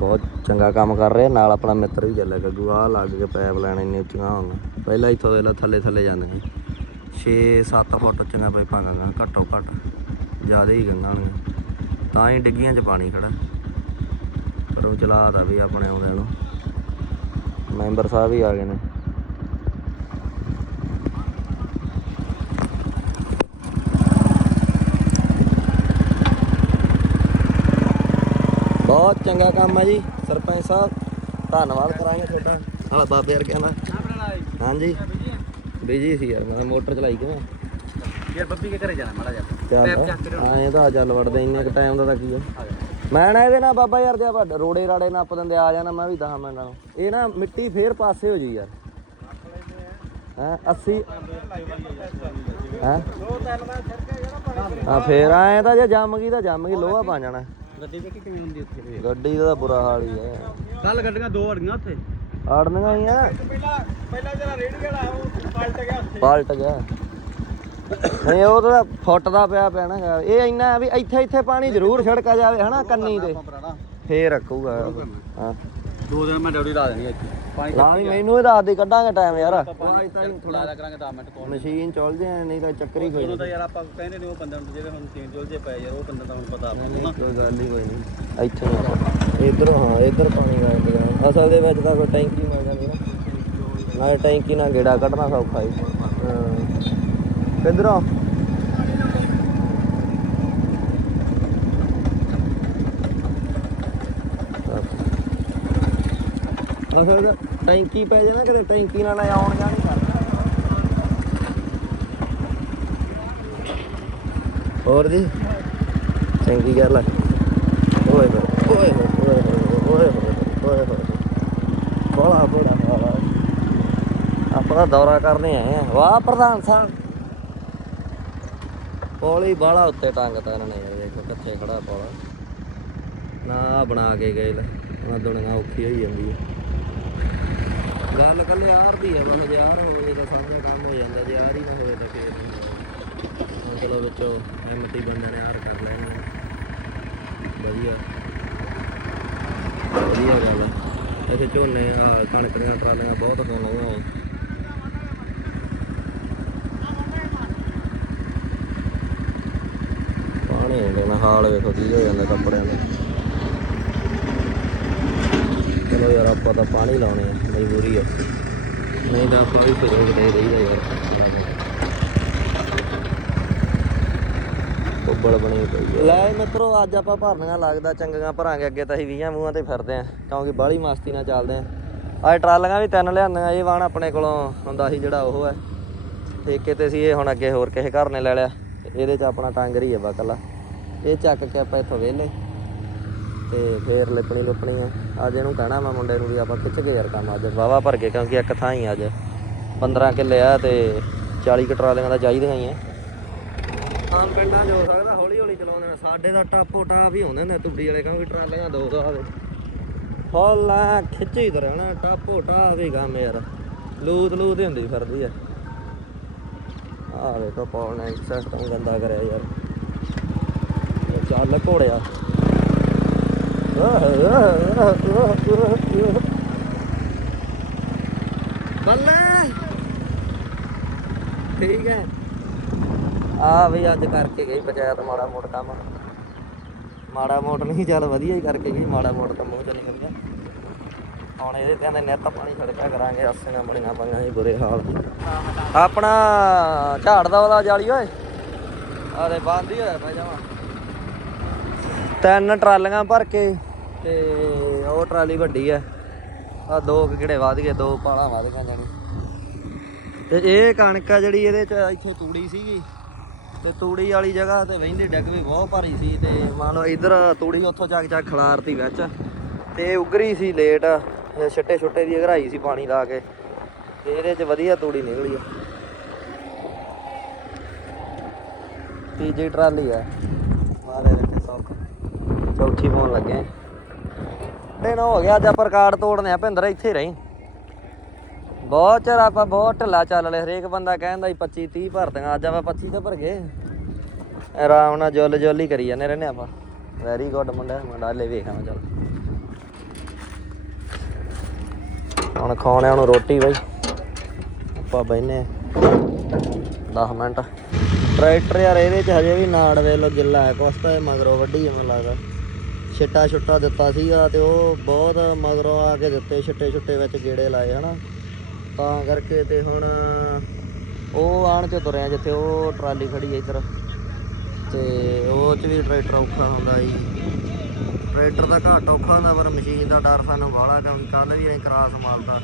ਬਹੁਤ ਚੰਗਾ ਕੰਮ ਕਰ ਰਿਹਾ, ਨਾਲ ਆਪਣਾ ਮਿੱਤਰ ਵੀ ਚੱਲਿਆ ਗੱਗੂ ਆ ਲੱਗ ਕੇ ਪੈਪ ਲੈਣ ਇੰਨੇ ਉੱਚੀਆਂ ਹੋਣ ਪਹਿਲਾਂ ਇੱਥੋਂ ਦੇ ਥੱਲੇ ਥੱਲੇ ਜਾਂਦੇ ਸੀ। 6-7 ਫੁੱਟ ਉੱਚੀਆਂ ਪਾਈਪਾਂ ਗੰਗਾ, ਘੱਟੋ ਘੱਟ। ਜ਼ਿਆਦਾ ਹੀ ਗੰਗਾ ਹੋਣਗੀਆਂ। ਤਾਂ ਹੀ ਡਿੱਗੀਆਂ 'ਚ ਪਾਣੀ ਖੜਾ। ਪਰ ਉਹ ਚਲਾਤਾ ਵੀ ਆਪਣੇ ਆਉਂਦੇ ਨੂੰ। ਮੈਂਬਰ ਸਾਹਿਬ ਵੀ ਆ ਗਏ ਨੇ। ਬਹੁਤ ਚੰਗਾ ਕੰਮ ਹੈ ਜੀ। ਸਰਪੰਚ ਸਾਹਿਬ ਧੰਨਵਾਦ ਕਰਾਂਗੇ ਤੁਹਾਡਾ। ਹਾਂ ਬਾਬੇ ਵਰਗਿਆਂ ਦਾ। ਹਾਂਜੀ। ਬਿਜ਼ੀ ਸੀ ਯਾਰ ਮੈਂ ਮੋਟਰ ਚਲਾਈ ਕਿਵੇਂ ਯਾਰ ਬੱਬੀ ਕੇ ਘਰੇ ਜਾਣਾ ਮਾੜਾ ਜਾ ਚੱਲ ਹਾਂ ਇਹ ਤਾਂ ਚੱਲ ਵੜਦੇ ਇੰਨੇ ਕੁ ਟਾਈਮ ਦਾ ਤਾਂ ਕੀ ਆ। ਮੈਂ ਨਾ ਇਹਦੇ ਨਾਲ ਬਾਬਾ ਯਾਰ ਜੇ ਵੱਡ ਰੋੜੇ ਰਾੜੇ ਨੱਪ ਦਿੰਦੇ ਆ ਜਾਣਾ ਮੈਂ ਵੀ 10 ਮਿੰਟਾਂ ਨੂੰ ਇਹ ਨਾ ਮਿੱਟੀ ਫੇਰ ਪਾਸੇ ਹੋ ਜੂ ਯਾਰ। ਹੈ 80 ਹੈ? ਹਾਂ ਫੇਰ ਆਏ ਤਾਂ ਜੇ ਜੰਮ ਗਈ ਤਾਂ ਜੰਮ ਗਈ ਲੋਹਾ ਪਾ ਜਾਣਾ। ਗੱਡੀ ਵੇਖੀ ਕਿਵੇਂ ਹੁੰਦੀ ਉੱਥੇ? ਗੱਡੀ ਦਾ ਤਾਂ ਬੁਰਾ ਹਾਲ ਹੀ ਹੈ। ਕੱਲ ਗੱਡੀਆਂ ਦੋ ਅੜੀਆਂ ਉੱਥੇ। ਆੜਨੀਆਂ ਹੀ ਆ। ਪਹਿਲਾਂ ਪਹਿਲਾਂ ਜਿਹੜਾ ਰੇੜੀ ਵਾਲਾ ਉਹ ਪਲਟ ਗਿਆ ਉੱਥੇ। ਪਲਟ ਗਿਆ। ਨਹੀਂ ਉਹ ਤਾਂ ਫੁੱਟ ਦਾ ਪਿਆ ਪੈਣਾ। ਇਹ ਇੰਨਾ ਵੀ ਇੱਥੇ ਇੱਥੇ ਪਾਣੀ ਜ਼ਰੂਰ ਛੜਕਾ ਜਾਵੇ ਹਨਾ ਕੰਨੀ ਤੇ। ਫੇਰ ਰੱਖੂਗਾ। ਹਾਂ। ਦੋ ਦਿਨ ਮੈਂ ਡਿਊਟੀ ਲਾ ਦੇਣੀ ਇੱਥੇ। ਪਾਣੀ ਲਾ ਵੀ ਮੈਨੂੰ ਹੀ ਰਾਤ ਦੀ ਕੱਢਾਂਗੇ ਟਾਈਮ ਯਾਰ। ਥੋੜਾ ਜਿਹਾ ਕਰਾਂਗੇ 10 ਮਿੰਟ ਕੋਲ ਮਸ਼ੀਨ ਚੱਲ ਜੇ ਨਹੀਂ ਤਾਂ ਚੱਕਰ ਹੀ ਕੋਈ ਨਹੀਂ ਤਾਂ ਯਾਰ ਆਪਾਂ ਕਹਿੰਦੇ ਨੇ ਉਹ ਬੰਦੇ ਨੂੰ ਜਿਹੜੇ ਹੁਣ ਤੀਨ ਜੁਲਦੇ ਪਏ ਯਾਰ ਉਹ ਬੰਦਾ ਤਾਂ ਹੁਣ ਪਤਾ ਆਪਾਂ ਨੂੰ ਨਾ। ਕੋਈ ਗੱਲ ਹੀ ਕੋਈ ਨਹੀਂ। ਇੱਥੇ ਇਧਰ ਹਾਂ ਇਧਰ ਪਾਣੀ ਇੰਤਜ਼ਾਮ ਅਸਲ ਦੇ ਵਿੱਚ ਤਾਂ ਕੋਈ ਟੈਂਕੀ ਮਿਲ ਜਾਂਦੀ ਨਾ ਨਾਲੇ ਟੈਂਕੀ ਨਾਲ ਗੇੜਾ ਕੱਢਣਾ ਸੌਖਾ ਹੀ। ਹਾਂ। ਕਿੱਧਰੋਂ? ਅਸਲ ਟੈਂਕੀ ਪੈ ਜਾਣਾ ਕਦੇ ਟੈਂਕੀ ਨਾਲ ਆਉਣ ਜਾਣ ਕਰਦਾ ਹੋਰ ਜੀ? ਚੰਗੀ ਗੱਲ ਆ। ਓਏ ਹੋਏ ਓਏ ਹੋਏ ਓਏ ਹੋਏ ਓਏ ਹੋਏ ਬੜਾ ਬੜਾ ਬੜਾ। ਆਪਾਂ ਦੌਰਾ ਕਰਨੇ ਆਏ ਆ। ਵਾਹ, ਪ੍ਰਧਾਨ ਸਾਹਿਬ। ਪੌਲੀ ਬਾਲਾ ਉੱਤੇ ਟੰਗਤਾ ਇਹਨਾਂ ਨੇ ਦੇਖੋ ਕਿੱਥੇ ਖੜਾ ਪੌਲਾ। ਨਾ ਆਹ ਬਣਾ ਕੇ ਗਏ ਲੈ ਦੁਨੀਆ ਔਖੀ ਹੋਈ ਜਾਂਦੀ ਹੈ ਗੱਲ ਕੱਲੇ ਯਾਰ ਦੀ ਹੈ ਬਸ ਯਾਰ ਹੋਵੇ ਤਾਂ ਸਭ ਦਾ ਕੰਮ ਹੋ ਜਾਂਦਾ, ਜੇ ਯਾਰ ਹੀ ਨਾ ਹੋਵੇ ਤਾਂ ਫੇਰ ਹੁਣ ਚਲੋ ਵਿੱਚੋਂ ਹਿੰਮਤੀ ਬੰਦੇ ਨੇ ਯਾਰ ਕਰ ਲੈਣੀ ਵਧੀਆ। ਵਧੀਆ ਗੱਲ ਹੈ ਇੱਥੇ ਝੋਨੇ ਆ, ਕਣਕ ਦੀਆਂ, ਟਰਾਲੀਆਂ ਬਹੁਤ ਫੋਨ ਆਉਂਦਾ ਪਾਣੀ ਹੁੰਦੇ ਹਾਲ ਵੇਖੋ ਕੀ ਹੋ ਜਾਂਦਾ ਕੱਪੜਿਆਂ ਦਾ ਚਲੋ ਯਾਰ, ਆਪਾਂ ਤਾਂ ਪਾਣੀ ਲਾਉਣੇ ਆ, ਮਜਬੂਰੀ ਆ। ਨਹੀਂ ਤਾਂ ਆਪਾਂ ਵੀ ਫਿਰ ਕਿਤੇ ਰਹੀਦਾ ਯਾਰ। ਬੱਬਲ ਬਣੀ ਪਈ ਲੈ ਮਿੱਤਰੋ, ਅੱਜ ਆਪਾਂ ਭਰਨੀਆਂ ਲੱਗਦਾ, ਚੰਗੀਆਂ ਭਰਾਂਗੇ, ਅੱਗੇ ਤਾਂ ਅਸੀਂ 20 ਮੂੰਹਾਂ ਤੇ ਫਿਰਦੇ ਆ, ਕਿਉਂਕਿ ਬਾਹਲੀ ਮਸਤੀ ਨਾਲ ਚੱਲਦੇ ਆ। ਅੱਜ ਟਰਾਲੀਆਂ ਵੀ ਤਿੰਨ ਲਿਆਂਦੀਆਂ, ਇਹ ਵਾਣ ਆਪਣੇ ਕੋਲੋਂ ਹੁੰਦਾ ਸੀ ਜਿਹੜਾ ਉਹ ਹੈ। ਠੇਕੇ ਤੇ ਸੀ, ਇਹ ਹੁਣ ਅੱਗੇ ਹੋਰ ਕਿਸੇ ਘਰ ਨੇ ਲੈ ਲਿਆ। ਇਹਦੇ ਚ ਆਪਣਾ ਟਾਂਗਰੀ ਹੈ ਬਕਲਾ। ਇਹ ਚੱਕ ਕੇ ਆਪਾਂ ਇੱਥੋਂ ਵਿਹਲੇ। ਤੇ ਫੇਰ ਲਿਪਣੀ ਲੁਪਣੀ ਆ। ਅੱਜ ਇਹਨੂੰ ਕਹਿਣਾ ਮੈਂ ਮੁੰਡੇ ਨੂੰ ਵੀ ਆਪਾਂ ਖਿੱਚ ਕੇ ਯਾਰ ਕੰਮ ਅੱਜ। ਵਾਵਾ ਭਰ ਗਏ ਕਿਉਂਕਿ ਇੱਕ ਥਾਂ ਹੀ ਅੱਜ। 15 ਕਿੱਲੇ ਆ ਤੇ 40 ਕੁ ਟਰਾਲੀਆਂ ਦਾ ਚਾਹੀਦੀਆਂ ਹੀ ਆ। ਆਮ ਪਿੰਡਾਂ 'ਚ ਹੋ ਸਕਦਾ ਹੌਲੀ ਹੌਲੀ ਚਲਾਉਂਦੇ ਨੇ ਸਾਡੇ ਦਾ ਟਾਪੋ ਟਾਪ ਹੀ ਹੁੰਦੇ ਨੇ ਤੁੱਡੀ ਵਾਲੇ, ਕਿਉਂਕਿ ਟਰਾਲੀਆਂ ਦੋ ਦਾ ਹੌਲਾ ਖਿੱਚੀ ਤੇ ਰਹਿਣਾ, ਟਾਪੋ ਟਾਪ ਹੀ ਕੰਮ ਯਾਰ। ਲੂਤ ਲੂਤ ਹੀ ਹੁੰਦੀ ਫਿਰਦੀ ਆ। ਆਹ ਵੇਖੋ ਪੌਲ ਨੇ ਸਿਸਟਮ ਗੰਦਾ ਕਰਿਆ ਯਾਰ। ਚੱਲ ਘੋੜਿਆ। ਬੱਲੇ। ਠੀਕ ਹੈ। ਆ ਵੀ ਅੱਜ ਕਰਕੇ ਗਈ ਪੰਚਾਇਤ ਮਾੜਾ ਮੋੜ ਕੰਮ। ਮਾੜਾ ਮੋੜ ਨਹੀਂ, ਚੱਲ ਵਧੀਆ ਹੀ ਕਰਕੇ ਗਈ, ਮਾੜਾ ਮੋੜ ਤਾਂ ਮੂੰਹ ਚ ਨਿਕਲ ਗਿਆ ਹੁਣ ਇਹਦੇ ਤੇ ਆਂਦੇ ਨਿੱਤ ਪਾਣੀ ਛੜਕਿਆ ਕਰਾਂਗੇ ਅਸੀਆਂ ਬੜੀਆਂ ਪਾਈਆਂ ਸੀ ਬੁਰੇ ਹਾਲ ਆਪਣਾ ਝਾੜ ਦਾ ਵਾਲਾ ਜਾਲੀ ਓਏ। ਆਰੇ ਬੰਦ ਹੀ ਹੋਇਆ ਪੈ ਜਾਵਾ ਤਿੰਨ ਟਰਾਲੀਆਂ ਭਰ ਕੇ ਤੇ ਉਹ ਟਰਾਲੀ ਵੱਡੀ ਐ ਆ ਦੋ ਕੁ ਕਿਹੜੇ ਵਧ ਗਏ, ਦੋ ਪਾਲਾਂ ਵਧ ਗਈਆਂ ਜਾਣੀ। ਤੇ ਇਹ ਕਣਕ ਆ ਜਿਹੜੀ ਇਹਦੇ ਚ ਇੱਥੇ ਤੂੜੀ ਸੀਗੀ। ਤੇ ਤੂੜੀ ਵਾਲੀ ਜਗ੍ਹਾ ਤੇ ਵਹਿੰਦੇ ਡੱਗ ਵੀ ਬਹੁਤ ਭਾਰੀ ਸੀ ਤੇ ਮੰਨ ਲਓ ਇਧਰ ਤੂੜੀ ਉੱਥੋਂ ਚੱਕ ਚੱਕ ਖਲਾਰਤੀ ਵਿੱਚ। ਤੇ ਉਗਰੀ ਸੀ ਲੇਟ ਛੱਟੇ ਛੁੱਟੇ ਦੀ ਘਰਾਈ ਸੀ ਪਾਣੀ ਲਾ ਕੇ। ਤੇ ਇਹਦੇ ਚ ਵਧੀਆ ਤੂੜੀ ਨਿਕਲੀ ਆ। ਤੀਜੀ ਟਰਾਲੀ ਆ। ਮਾਰੇ ਰੱਖੇ ਸੌਕ ਚੌਥੀ ਪਾਉਣ ਲੱਗੇ। ਦਿਨ ਹੋ ਗਿਆ ਅੱਜ ਆਪਾਂ ਰਿਕਾਰਡ ਤੋੜਨੇ ਆ, ਭਿੰਦਰ ਇੱਥੇ ਰਹੀ। ਬਹੁਤ ਚਿਰ ਆਪਾਂ ਬਹੁਤ ਢਿੱਲਾ ਚੱਲ ਲਿਆ, ਹਰੇਕ ਬੰਦਾ ਕਹਿੰਦਾ ਸੀ 25 30 ਭਰਦੀਆਂ ਅੱਜ ਆਪਾਂ 25 ਤੇ ਭਰ ਗਏ। ਆਰਾਮ ਨਾਲ ਜੁੱਲ ਜੁੱਲ ਹੀ ਕਰੀ ਜਾਂਦੇ ਰਹਿੰਦੇ ਆਪਾਂ। ਵੈਰੀ ਗੁੱਡ ਮੁੰਡਾ ਮੁੰਡਾ ਲੈ ਵੇਖਾਂ ਚੱਲ। ਹੁਣ ਖਾਣੇ ਨੂੰ ਰੋਟੀ ਬਈ। ਆਪਾਂ ਬੈਨੇ 10 ਮਿੰਟ। ਟਰੈਕਟਰ ਯਾਰ, ਇਹਦੇ ਚ ਹਜੇ ਵੀ ਨਾੜ ਵੇ ਲੋ ਗਿੱਲਾ ਹੈ, ਕੁਛ ਤਾਂ ਮਗਰੋਂ ਵੱਢੀ ਮੈਨੂੰ ਲੱਗਦਾ। ਛਿੱਟਾ ਛੁੱਟਾ ਦਿੱਤਾ ਸੀਗਾ ਤੇ ਉਹ ਬਹੁਤ ਮਗਰੋਂ ਆ ਕੇ ਦਿੱਤੇ, ਛਿੱਟੇ ਛੁੱਟੇ ਵਿੱਚ ਗੇੜੇ ਲਾਏ, ਹਨਾ। ਤਾਂ ਕਰਕੇ ਤੇ ਹੁਣ ਉਹ ਆਣ ਚ ਤੁਰਿਆ ਜਿੱਥੇ, ਉਹ ਟਰਾਲੀ ਖੜੀ ਹੈ ਇੱਧਰ। ਤੇ ਉਹ ਚ ਵੀ ਟਰੈਕਟਰ ਔਖਾ ਹੁੰਦਾ ਜੀ ਟਰੈਕਟਰ ਦਾ ਘੱਟ ਔਖਾ ਹੁੰਦਾ, ਪਰ ਮਸ਼ੀਨ ਦਾ ਡਰ ਸਾਨੂੰ ਵਾਲਾ ਕਿਉਂਕਿ ਕੱਲ ਵੀ ਅਸੀਂ ਕਰਾਸ ਮਾਲਦਾ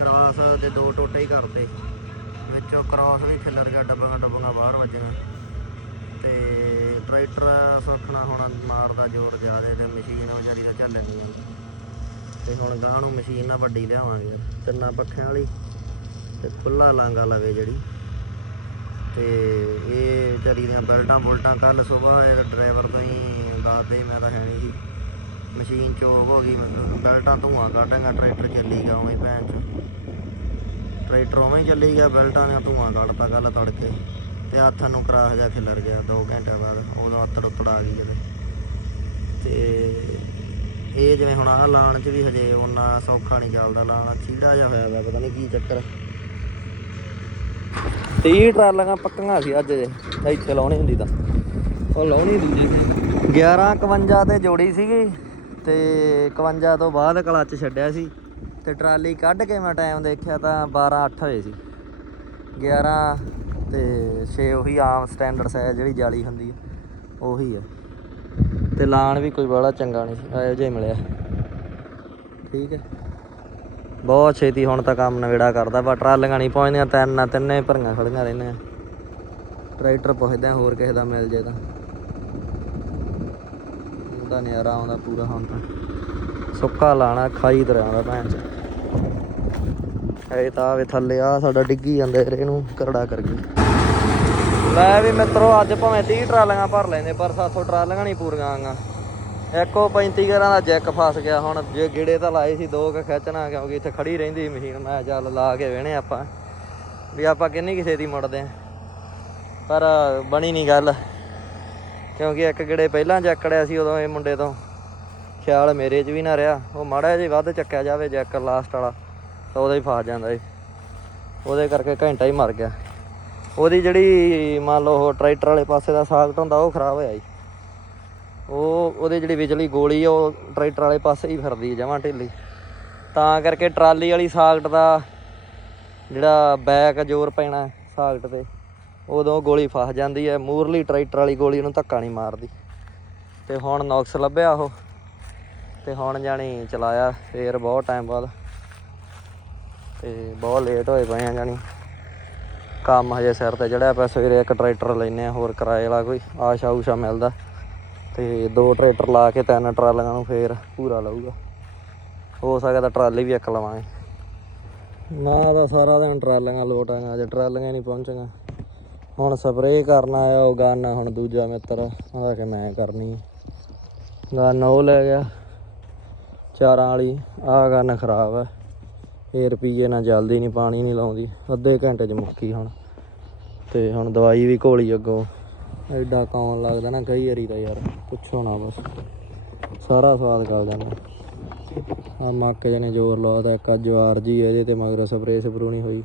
ਕਰਾਸ ਦੇ ਦੋ ਟੋਟੇ ਹੀ ਕਰਤੇ। ਵਿੱਚੋਂ ਕਰਾਸ ਵੀ ਖਿਲਰ ਗਿਆ, ਡੱਬਾਂ ਡੱਬਾਂ ਬਾਹਰ ਵੱਜੀਆਂ ਤੇ ਟਰੈਕਟਰ ਸੁੱਖਣਾ ਹੁਣ ਮਾਰਦਾ ਜ਼ੋਰ ਜ਼ਿਆਦੇ ਤੇ ਮਸ਼ੀਨ ਉਹ ਵਿਚਾਰੀ ਦਾ ਚੱਲ ਨਹੀਂ ਤੇ ਹੁਣ ਗਾਂ ਨੂੰ ਮਸ਼ੀਨ ਨਾ ਵੱਡੀ ਲਿਆਵਾਂਗੇ। ਤਿੰਨਾਂ ਪੱਖਿਆਂ ਵਾਲੀ ਤੇ ਖੁੱਲਾ ਲਾਂਗਾ ਲਵੇ ਜਿਹੜੀ। ਤੇ ਇਹ ਵਿਚਾਰੀ ਦੀਆਂ ਬੈਲਟਾਂ ਬੁਲਟਾਂ ਕੱਲ ਸਵੇਰ ਇਹ ਡਰਾਈਵਰ ਤੋਂ ਹੀ ਦੱਸਦੇ, ਮੈਂ ਤਾਂ ਹੈ ਨਹੀਂ ਸੀ। ਮਸ਼ੀਨ ਚੋਕ ਹੋ ਗਈ, ਬੈਲਟਾਂ ਧੂਆਂ ਕੱਢਾਂਗਾ ਟਰੈਕਟਰ ਚੱਲੀ ਗਿਆ ਉਵੇਂ ਭੈਣ ਚ ਟਰੈਕਟਰ ਉਵੇਂ ਹੀ ਚੱਲੀ ਗਿਆ, ਬੈਲਟਾਂ ਨੇ ਧੂਆਂ ਕੱਢਤਾ ਕੱਲ ਤੜਕੇ। ਤੇ ਹੱਥ ਨੂੰ ਕਰਾਹ ਜਾ ਖਿਲਰ ਗਿਆ 2 ਘੰਟੇ ਬਾਅਦ ਉਹਦਾ ਅੱਤੜ ਉੱਤੜ ਆ ਗਈ ਜਦੇ ਤੇ ਇਹ ਜਿਵੇਂ ਹੁਣ ਆਹ ਲਾਣ ਚ ਵੀ ਹਜੇ ਉਹਨਾਂ ਸੌਖਾ ਨਹੀਂ ਚੱਲਦਾ ਲਾਣਾ ਚੀੜਾ ਜਿਹਾ ਹੋਇਆ ਵਾ ਪਤਾ ਨਹੀਂ ਕੀ ਚੱਕਰ। 30 ਟਰਾਲੀਆਂ ਪੱਕੀਆਂ ਸੀ ਅੱਜ ਜੇ ਇੱਥੇ ਲਾਉਣੀ ਹੁੰਦੀ ਤਾਂ। ਉਹ ਲਾਉਣੀ ਹੁੰਦੀ 1151 ਤੇ ਜੋੜੀ ਸੀਗੀ ਤੇ 51 ਤੋਂ ਬਾਅਦ ਕਲੱਚ ਛੱਡਿਆ ਸੀ। ਤੇ ਟਰਾਲੀ ਕੱਢ ਕੇ ਮੈਂ ਟਾਈਮ ਦੇਖਿਆ ਤਾਂ 12 8 ਹੋਏ ਸੀ। 11 ਤੇ 6 ਉਹੀ ਆਮ ਸਟੈਂਡਰਡ ਸਾਈਜ਼ ਜਿਹੜੀ ਜਾਲੀ ਹੁੰਦੀ ਹੈ ਉਹੀ ਹੈ ਤੇ ਲਾਣ ਵੀ ਕੋਈ ਬੜਾ ਚੰਗਾ ਨਹੀਂ ਸੀ, ਇਹੋ ਜਿਹਾ ਮਿਲਿਆ। ਠੀਕ ਹੈ ਬਹੁਤ ਛੇਤੀ ਹੁਣ ਤਾਂ ਕੰਮ ਨਵੇੜਾ ਕਰਦਾ ਪਰ ਟਰਾਲੀਆਂ ਨਹੀਂ ਪਹੁੰਚਦੀਆਂ, ਤਿੰਨ ਨਾ ਤਿੰਨੇ ਭਰੀਆਂ ਖੜੀਆਂ ਰਹਿੰਦੀਆਂ। ਟਰੈਕਟਰ ਪੁੱਛਦੇ ਹੋਰ ਕਿਸੇ ਦਾ ਮਿਲ ਜੇ ਤਾਂ। ਉਹਦਾ ਨਜ਼ਾਰਾ ਆਉਂਦਾ ਪੂਰਾ ਹੁਣ ਤਾਂ। ਸੁੱਕਾ ਲਾਣਾ, ਖਾਈ ਤਰ੍ਹਾਂ ਦਾ ਭੈਣ ਚ ਇਹ ਤਾਂ ਵੇ ਥੱਲੇ ਆ ਸਾਡਾ ਡਿੱਗੀ ਜਾਂਦਾ ਰੇ ਨੂੰ ਕਰੜਾ ਕਰ ਗਈ। ਮੈਂ ਵੀ ਮਿੱਤਰੋ, ਅੱਜ ਭਾਵੇਂ 30 ਟਰਾਲੀਆਂ ਭਰ ਲੈਂਦੇ, ਪਰ ਸਾਥੋਂ ਟਰਾਲੀਆਂ ਨਹੀਂ ਪੂਰੀਆਂ ਆਈਆਂ ਇੱਕੋ 35 ਗਰਾਂ ਦਾ ਜੈਕ ਫਸ ਗਿਆ, ਹੁਣ ਜੇ ਗਿੜੇ ਤਾਂ ਲਾਏ ਸੀ ਦੋ ਕ ਖਿੱਚਣਾ, ਕਿਉਂਕਿ ਇੱਥੇ ਖੜੀ ਰਹਿੰਦੀ ਮਸ਼ੀਨ, ਮੈਂ ਚੱਲ ਲਾ ਕੇ ਵੇਣੇ ਆਪਾਂ। ਵੀ ਆਪਾਂ ਕਿੰਨੀ ਕਿਸੇ ਦੀ ਮੁੜਦੇ ਆ ਪਰ ਬਣੀ ਨਹੀਂ ਗੱਲ, ਕਿਉਂਕਿ ਇੱਕ ਗਿੜੇ ਪਹਿਲਾਂ ਜੱਕੜਿਆ ਸੀ ਉਦੋਂ ਇਹ ਮੁੰਡੇ ਤੋਂ। ਖਿਆਲ ਮੇਰੇ 'ਚ ਵੀ ਨਾ ਰਿਹਾ, ਉਹ ਮਾੜਾ ਜਿਹਾ ਵੱਧ ਚੱਕਿਆ ਜਾਵੇ ਜੈਕ ਲਾਸਟ ਵਾਲਾ, ਤਾਂ ਉਹਦਾ ਹੀ ਫਸ ਜਾਂਦਾ ਏ। ਉਹਦੇ ਕਰਕੇ ਘੰਟਾ ਹੀ ਮਰ ਗਿਆ। ਉਹਦੀ ਜਿਹੜੀ ਮੰਨ ਲਓ ਉਹ ਟਰੈਕਟਰ ਵਾਲੇ ਪਾਸੇ ਦਾ ਸਾਕਟ ਹੁੰਦਾ ਉਹ ਖਰਾਬ ਹੋਇਆ ਜੀ। ਉਹ ਉਹਦੇ ਜਿਹੜੀ ਵਿਚਲੀ ਗੋਲੀ ਆ, ਉਹ ਟਰੈਕਟਰ ਵਾਲੇ ਪਾਸੇ ਹੀ ਫਿਰਦੀ ਜਮਾਂ ਢਿੱਲੀ। ਤਾਂ ਕਰਕੇ ਟਰਾਲੀ ਵਾਲੀ ਸਾਕਟ ਦਾ ਜਿਹੜਾ ਬੈਕ ਜ਼ੋਰ ਪੈਣਾ ਸਾਕਟ ਤੇ ਉਦੋਂ ਗੋਲੀ ਫਸ ਜਾਂਦੀ ਹੈ ਮੂਰਲੀ ਟਰੈਕਟਰ ਵਾਲੀ ਗੋਲੀ ਨੂੰ ਧੱਕਾ ਨਹੀਂ ਮਾਰਦੀ। ਤੇ ਹੁਣ ਨੌਕਸ ਲੱਭਿਆ ਉਹ। ਤੇ ਹੁਣ ਜਾਣੀ ਚਲਾਇਆ ਫੇਰ ਬਹੁਤ ਟਾਈਮ ਬਾਅਦ। ਤੇ ਬਹੁਤ ਲੇਟ ਹੋਏ ਪਏ ਆ ਜਾਣੀ। ਕੰਮ ਹਜੇ ਸਿਰ ਤੇ ਚੜਿਆ ਪਿਆ, ਸਵੇਰੇ ਇੱਕ ਟਰੈਕਟਰ ਲੈਨੇ ਆ ਹੋਰ ਕਿਰਾਏ ਵਾਲਾ ਕੋਈ ਆਸ਼ਾ ਉਸ਼ਾ ਮਿਲਦਾ। ਤੇ ਦੋ ਟਰੈਕਟਰ ਲਾ ਕੇ ਤਿੰਨ ਟਰਾਲੀਆਂ ਨੂੰ ਫੇਰ ਪੂਰਾ ਲਊਗਾ। ਹੋ ਸਕਦਾ ਟਰਾਲੀ ਵੀ ਇੱਕ ਲਵਾਂਗੇ। ਨਾ ਤਾਂ ਸਾਰਾ ਦਿਨ ਟਰਾਲੀਆਂ ਲੋਟ ਆਈਆਂ ਅੱਜ ਟਰਾਲੀਆਂ ਨਹੀਂ ਪਹੁੰਚੀਆਂ। ਹੁਣ ਸਪਰੇਅ ਕਰਨਾ ਆਇਆ ਉਹ ਗਨ, ਹੁਣ ਦੂਜਾ ਮਿੱਤਰ, ਉਹਦਾ ਕਿ ਮੈਂ ਕਰਨੀ ਗਨ ਉਹ ਲੈ ਗਿਆ, ਚਾਰਾਂ ਵਾਲੀ, ਆਹ ਗਨ ਖਰਾਬ ਹੈ ਇਹ ਰੁਪਈਏ ਨਾਲ ਜਲਦੀ ਨਹੀਂ, ਪਾਣੀ ਨਹੀਂ ਲਾਉਂਦੀ। ਅੱਧੇ ਘੰਟੇ 'ਚ ਮੁੱਕੀ ਹੁਣ। ਤੇ ਹੁਣ ਦਵਾਈ ਵੀ ਘੋਲੀ ਅੱਗੋਂ। ਐਡਾ ਕੌਣ ਲੱਗਦਾ ਨਾ, ਕਈ ਵਾਰੀ ਤਾਂ ਯਾਰ ਪੁੱਛੋ ਨਾ ਬਸ। ਸਾਰਾ ਸਵਾਦ ਕਰ ਦਿੰਦਾ ਆ ਮੱਕੇ ਨੇ ਜ਼ੋਰ ਲਾਉਂਦਾ ਇੱਕ ਆਹ ਜਵਾਰ ਜੀ ਇਹਦੇ ਤੇ, ਮਗਰ ਸਪਰੇਅ ਸਪਰੂ ਨਹੀਂ ਹੋਈ।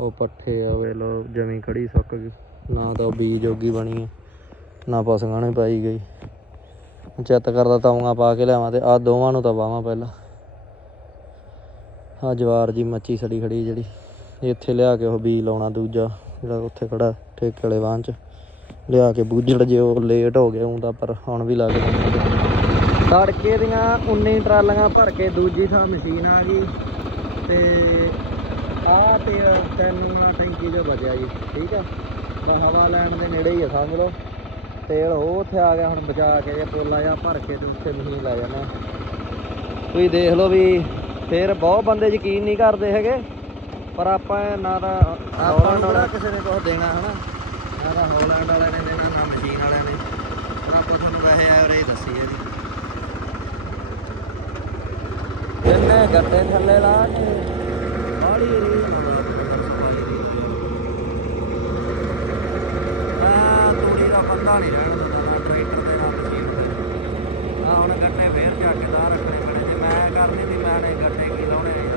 ਉਹ ਪੱਠੇ ਆ ਵੇ ਲੋ ਜਮੀ ਖੜੀ ਸੁੱਕ ਗਈ। ਨਾ ਤਾਂ ਉਹ ਬੀਜ ਜੋਗੀ ਬਣੀ ਨਾ ਪਸੰਗਾਂ ਨੇ ਪਾਈ ਗਈ। ਚਿੱਤ ਕਰਦਾ ਤਵੀਆਂ ਪਾ ਕੇ ਲਿਆਵਾਂ ਤੇ ਆ ਦੋਵਾਂ ਨੂੰ ਤਾਂ ਪਾਵਾਂ ਪਹਿਲਾਂ। ਆ ਜਵਾਰ ਜੀ ਮੱਚੀ ਸੜੀ ਖੜੀ ਜਿਹੜੀ। ਇੱਥੇ ਲਿਆ ਕੇ ਉਹ ਬੀਜ ਲਾਉਣਾ ਦੂਜਾ, ਜਿਹੜਾ ਉੱਥੇ ਖੜਾ ਠੇਕੇ ਵਾਲੇ ਵਾਹਨ ਚ। ਲਿਆ ਕੇ ਬੂਝੜ ਜੇ ਉਹ ਲੇਟ ਹੋ ਗਿਆ ਹੁੰਦਾ ਪਰ ਹੁਣ ਵੀ ਲੱਗ ਤੜਕੇ ਦੀਆਂ 19 ਟਰਾਲੀਆਂ ਭਰ ਕੇ ਦੂਜੀ ਥਾਂ ਮਸ਼ੀਨ ਆ ਗਈ। ਤੇ ਆ ਤੇ ਤੈਨੂੰ ਟੈਂਕੀ ਜੋ ਬਚਿਆ ਜੀ, ਠੀਕ ਆ? ਬਾ ਹਵਾ ਲੈਣ ਦੇ ਨੇੜੇ ਹੀ ਆ, ਸਮਝ ਲਓ। ਤੇਲ ਉਹ ਉੱਥੇ ਆ ਗਿਆ, ਹੁਣ ਬਚਾ ਕੇ ਜੇ ਪੋਲਾ ਜਾਂ ਭਰ ਕੇ ਤੇ ਉੱਥੇ ਮਸ਼ੀਨ ਲੈ ਜਾਣਾ। ਤੁਸੀਂ ਦੇਖ ਲਓ ਵੀ ਫੇਰ ਬਹੁਤ ਬੰਦੇ ਯਕੀਨ ਨਹੀਂ ਕਰਦੇ ਹੈਗੇ ਪਰ ਆਪਾਂ ਨਾ ਤਾਂ ਆਪਾਂ ਨੂੰ ਕਿਹੜਾ ਕਿਸੇ ਨੇ ਕੁਝ ਦੇਣਾ ਹਨਾ? ਨਾ ਤਾਂ ਹੌਲੈਂਡ ਵਾਲਿਆਂ ਨੇ ਦੇਣਾ ਨਾ ਮਸ਼ੀਨ ਵਾਲਿਆਂ ਨੇ। ਪਰ ਆਪਾਂ ਤੁਹਾਨੂੰ ਵੈਸੇ ਐਵਰੇਜ ਦੱਸੀ ਹੈ ਜੀ। ਇਹਨੇ ਗੱਡੇ ਥੱਲੇ ਲਾ ਕੇ ਬਾੜੀ ਰੀ ਮੈਂ ਤੂੜੀ ਦਾ ਬੰਦਾ ਨਹੀਂ ਰਹਿਣ ਨਾ ਟਰੈਕਟਰ ਤੇ ਨਾ ਮਸ਼ੀਨ ਆ ਹੁਣ ਗੱਡੇ ਫੇਰ ਜਾ ਕੇ ਦਾ ਰੱਖਣੇ ਕਰਨੀ ਦੀ ਮੈਂ ਨੇ ਗੱਡੇ ਕੀ ਲਾਉਣੇ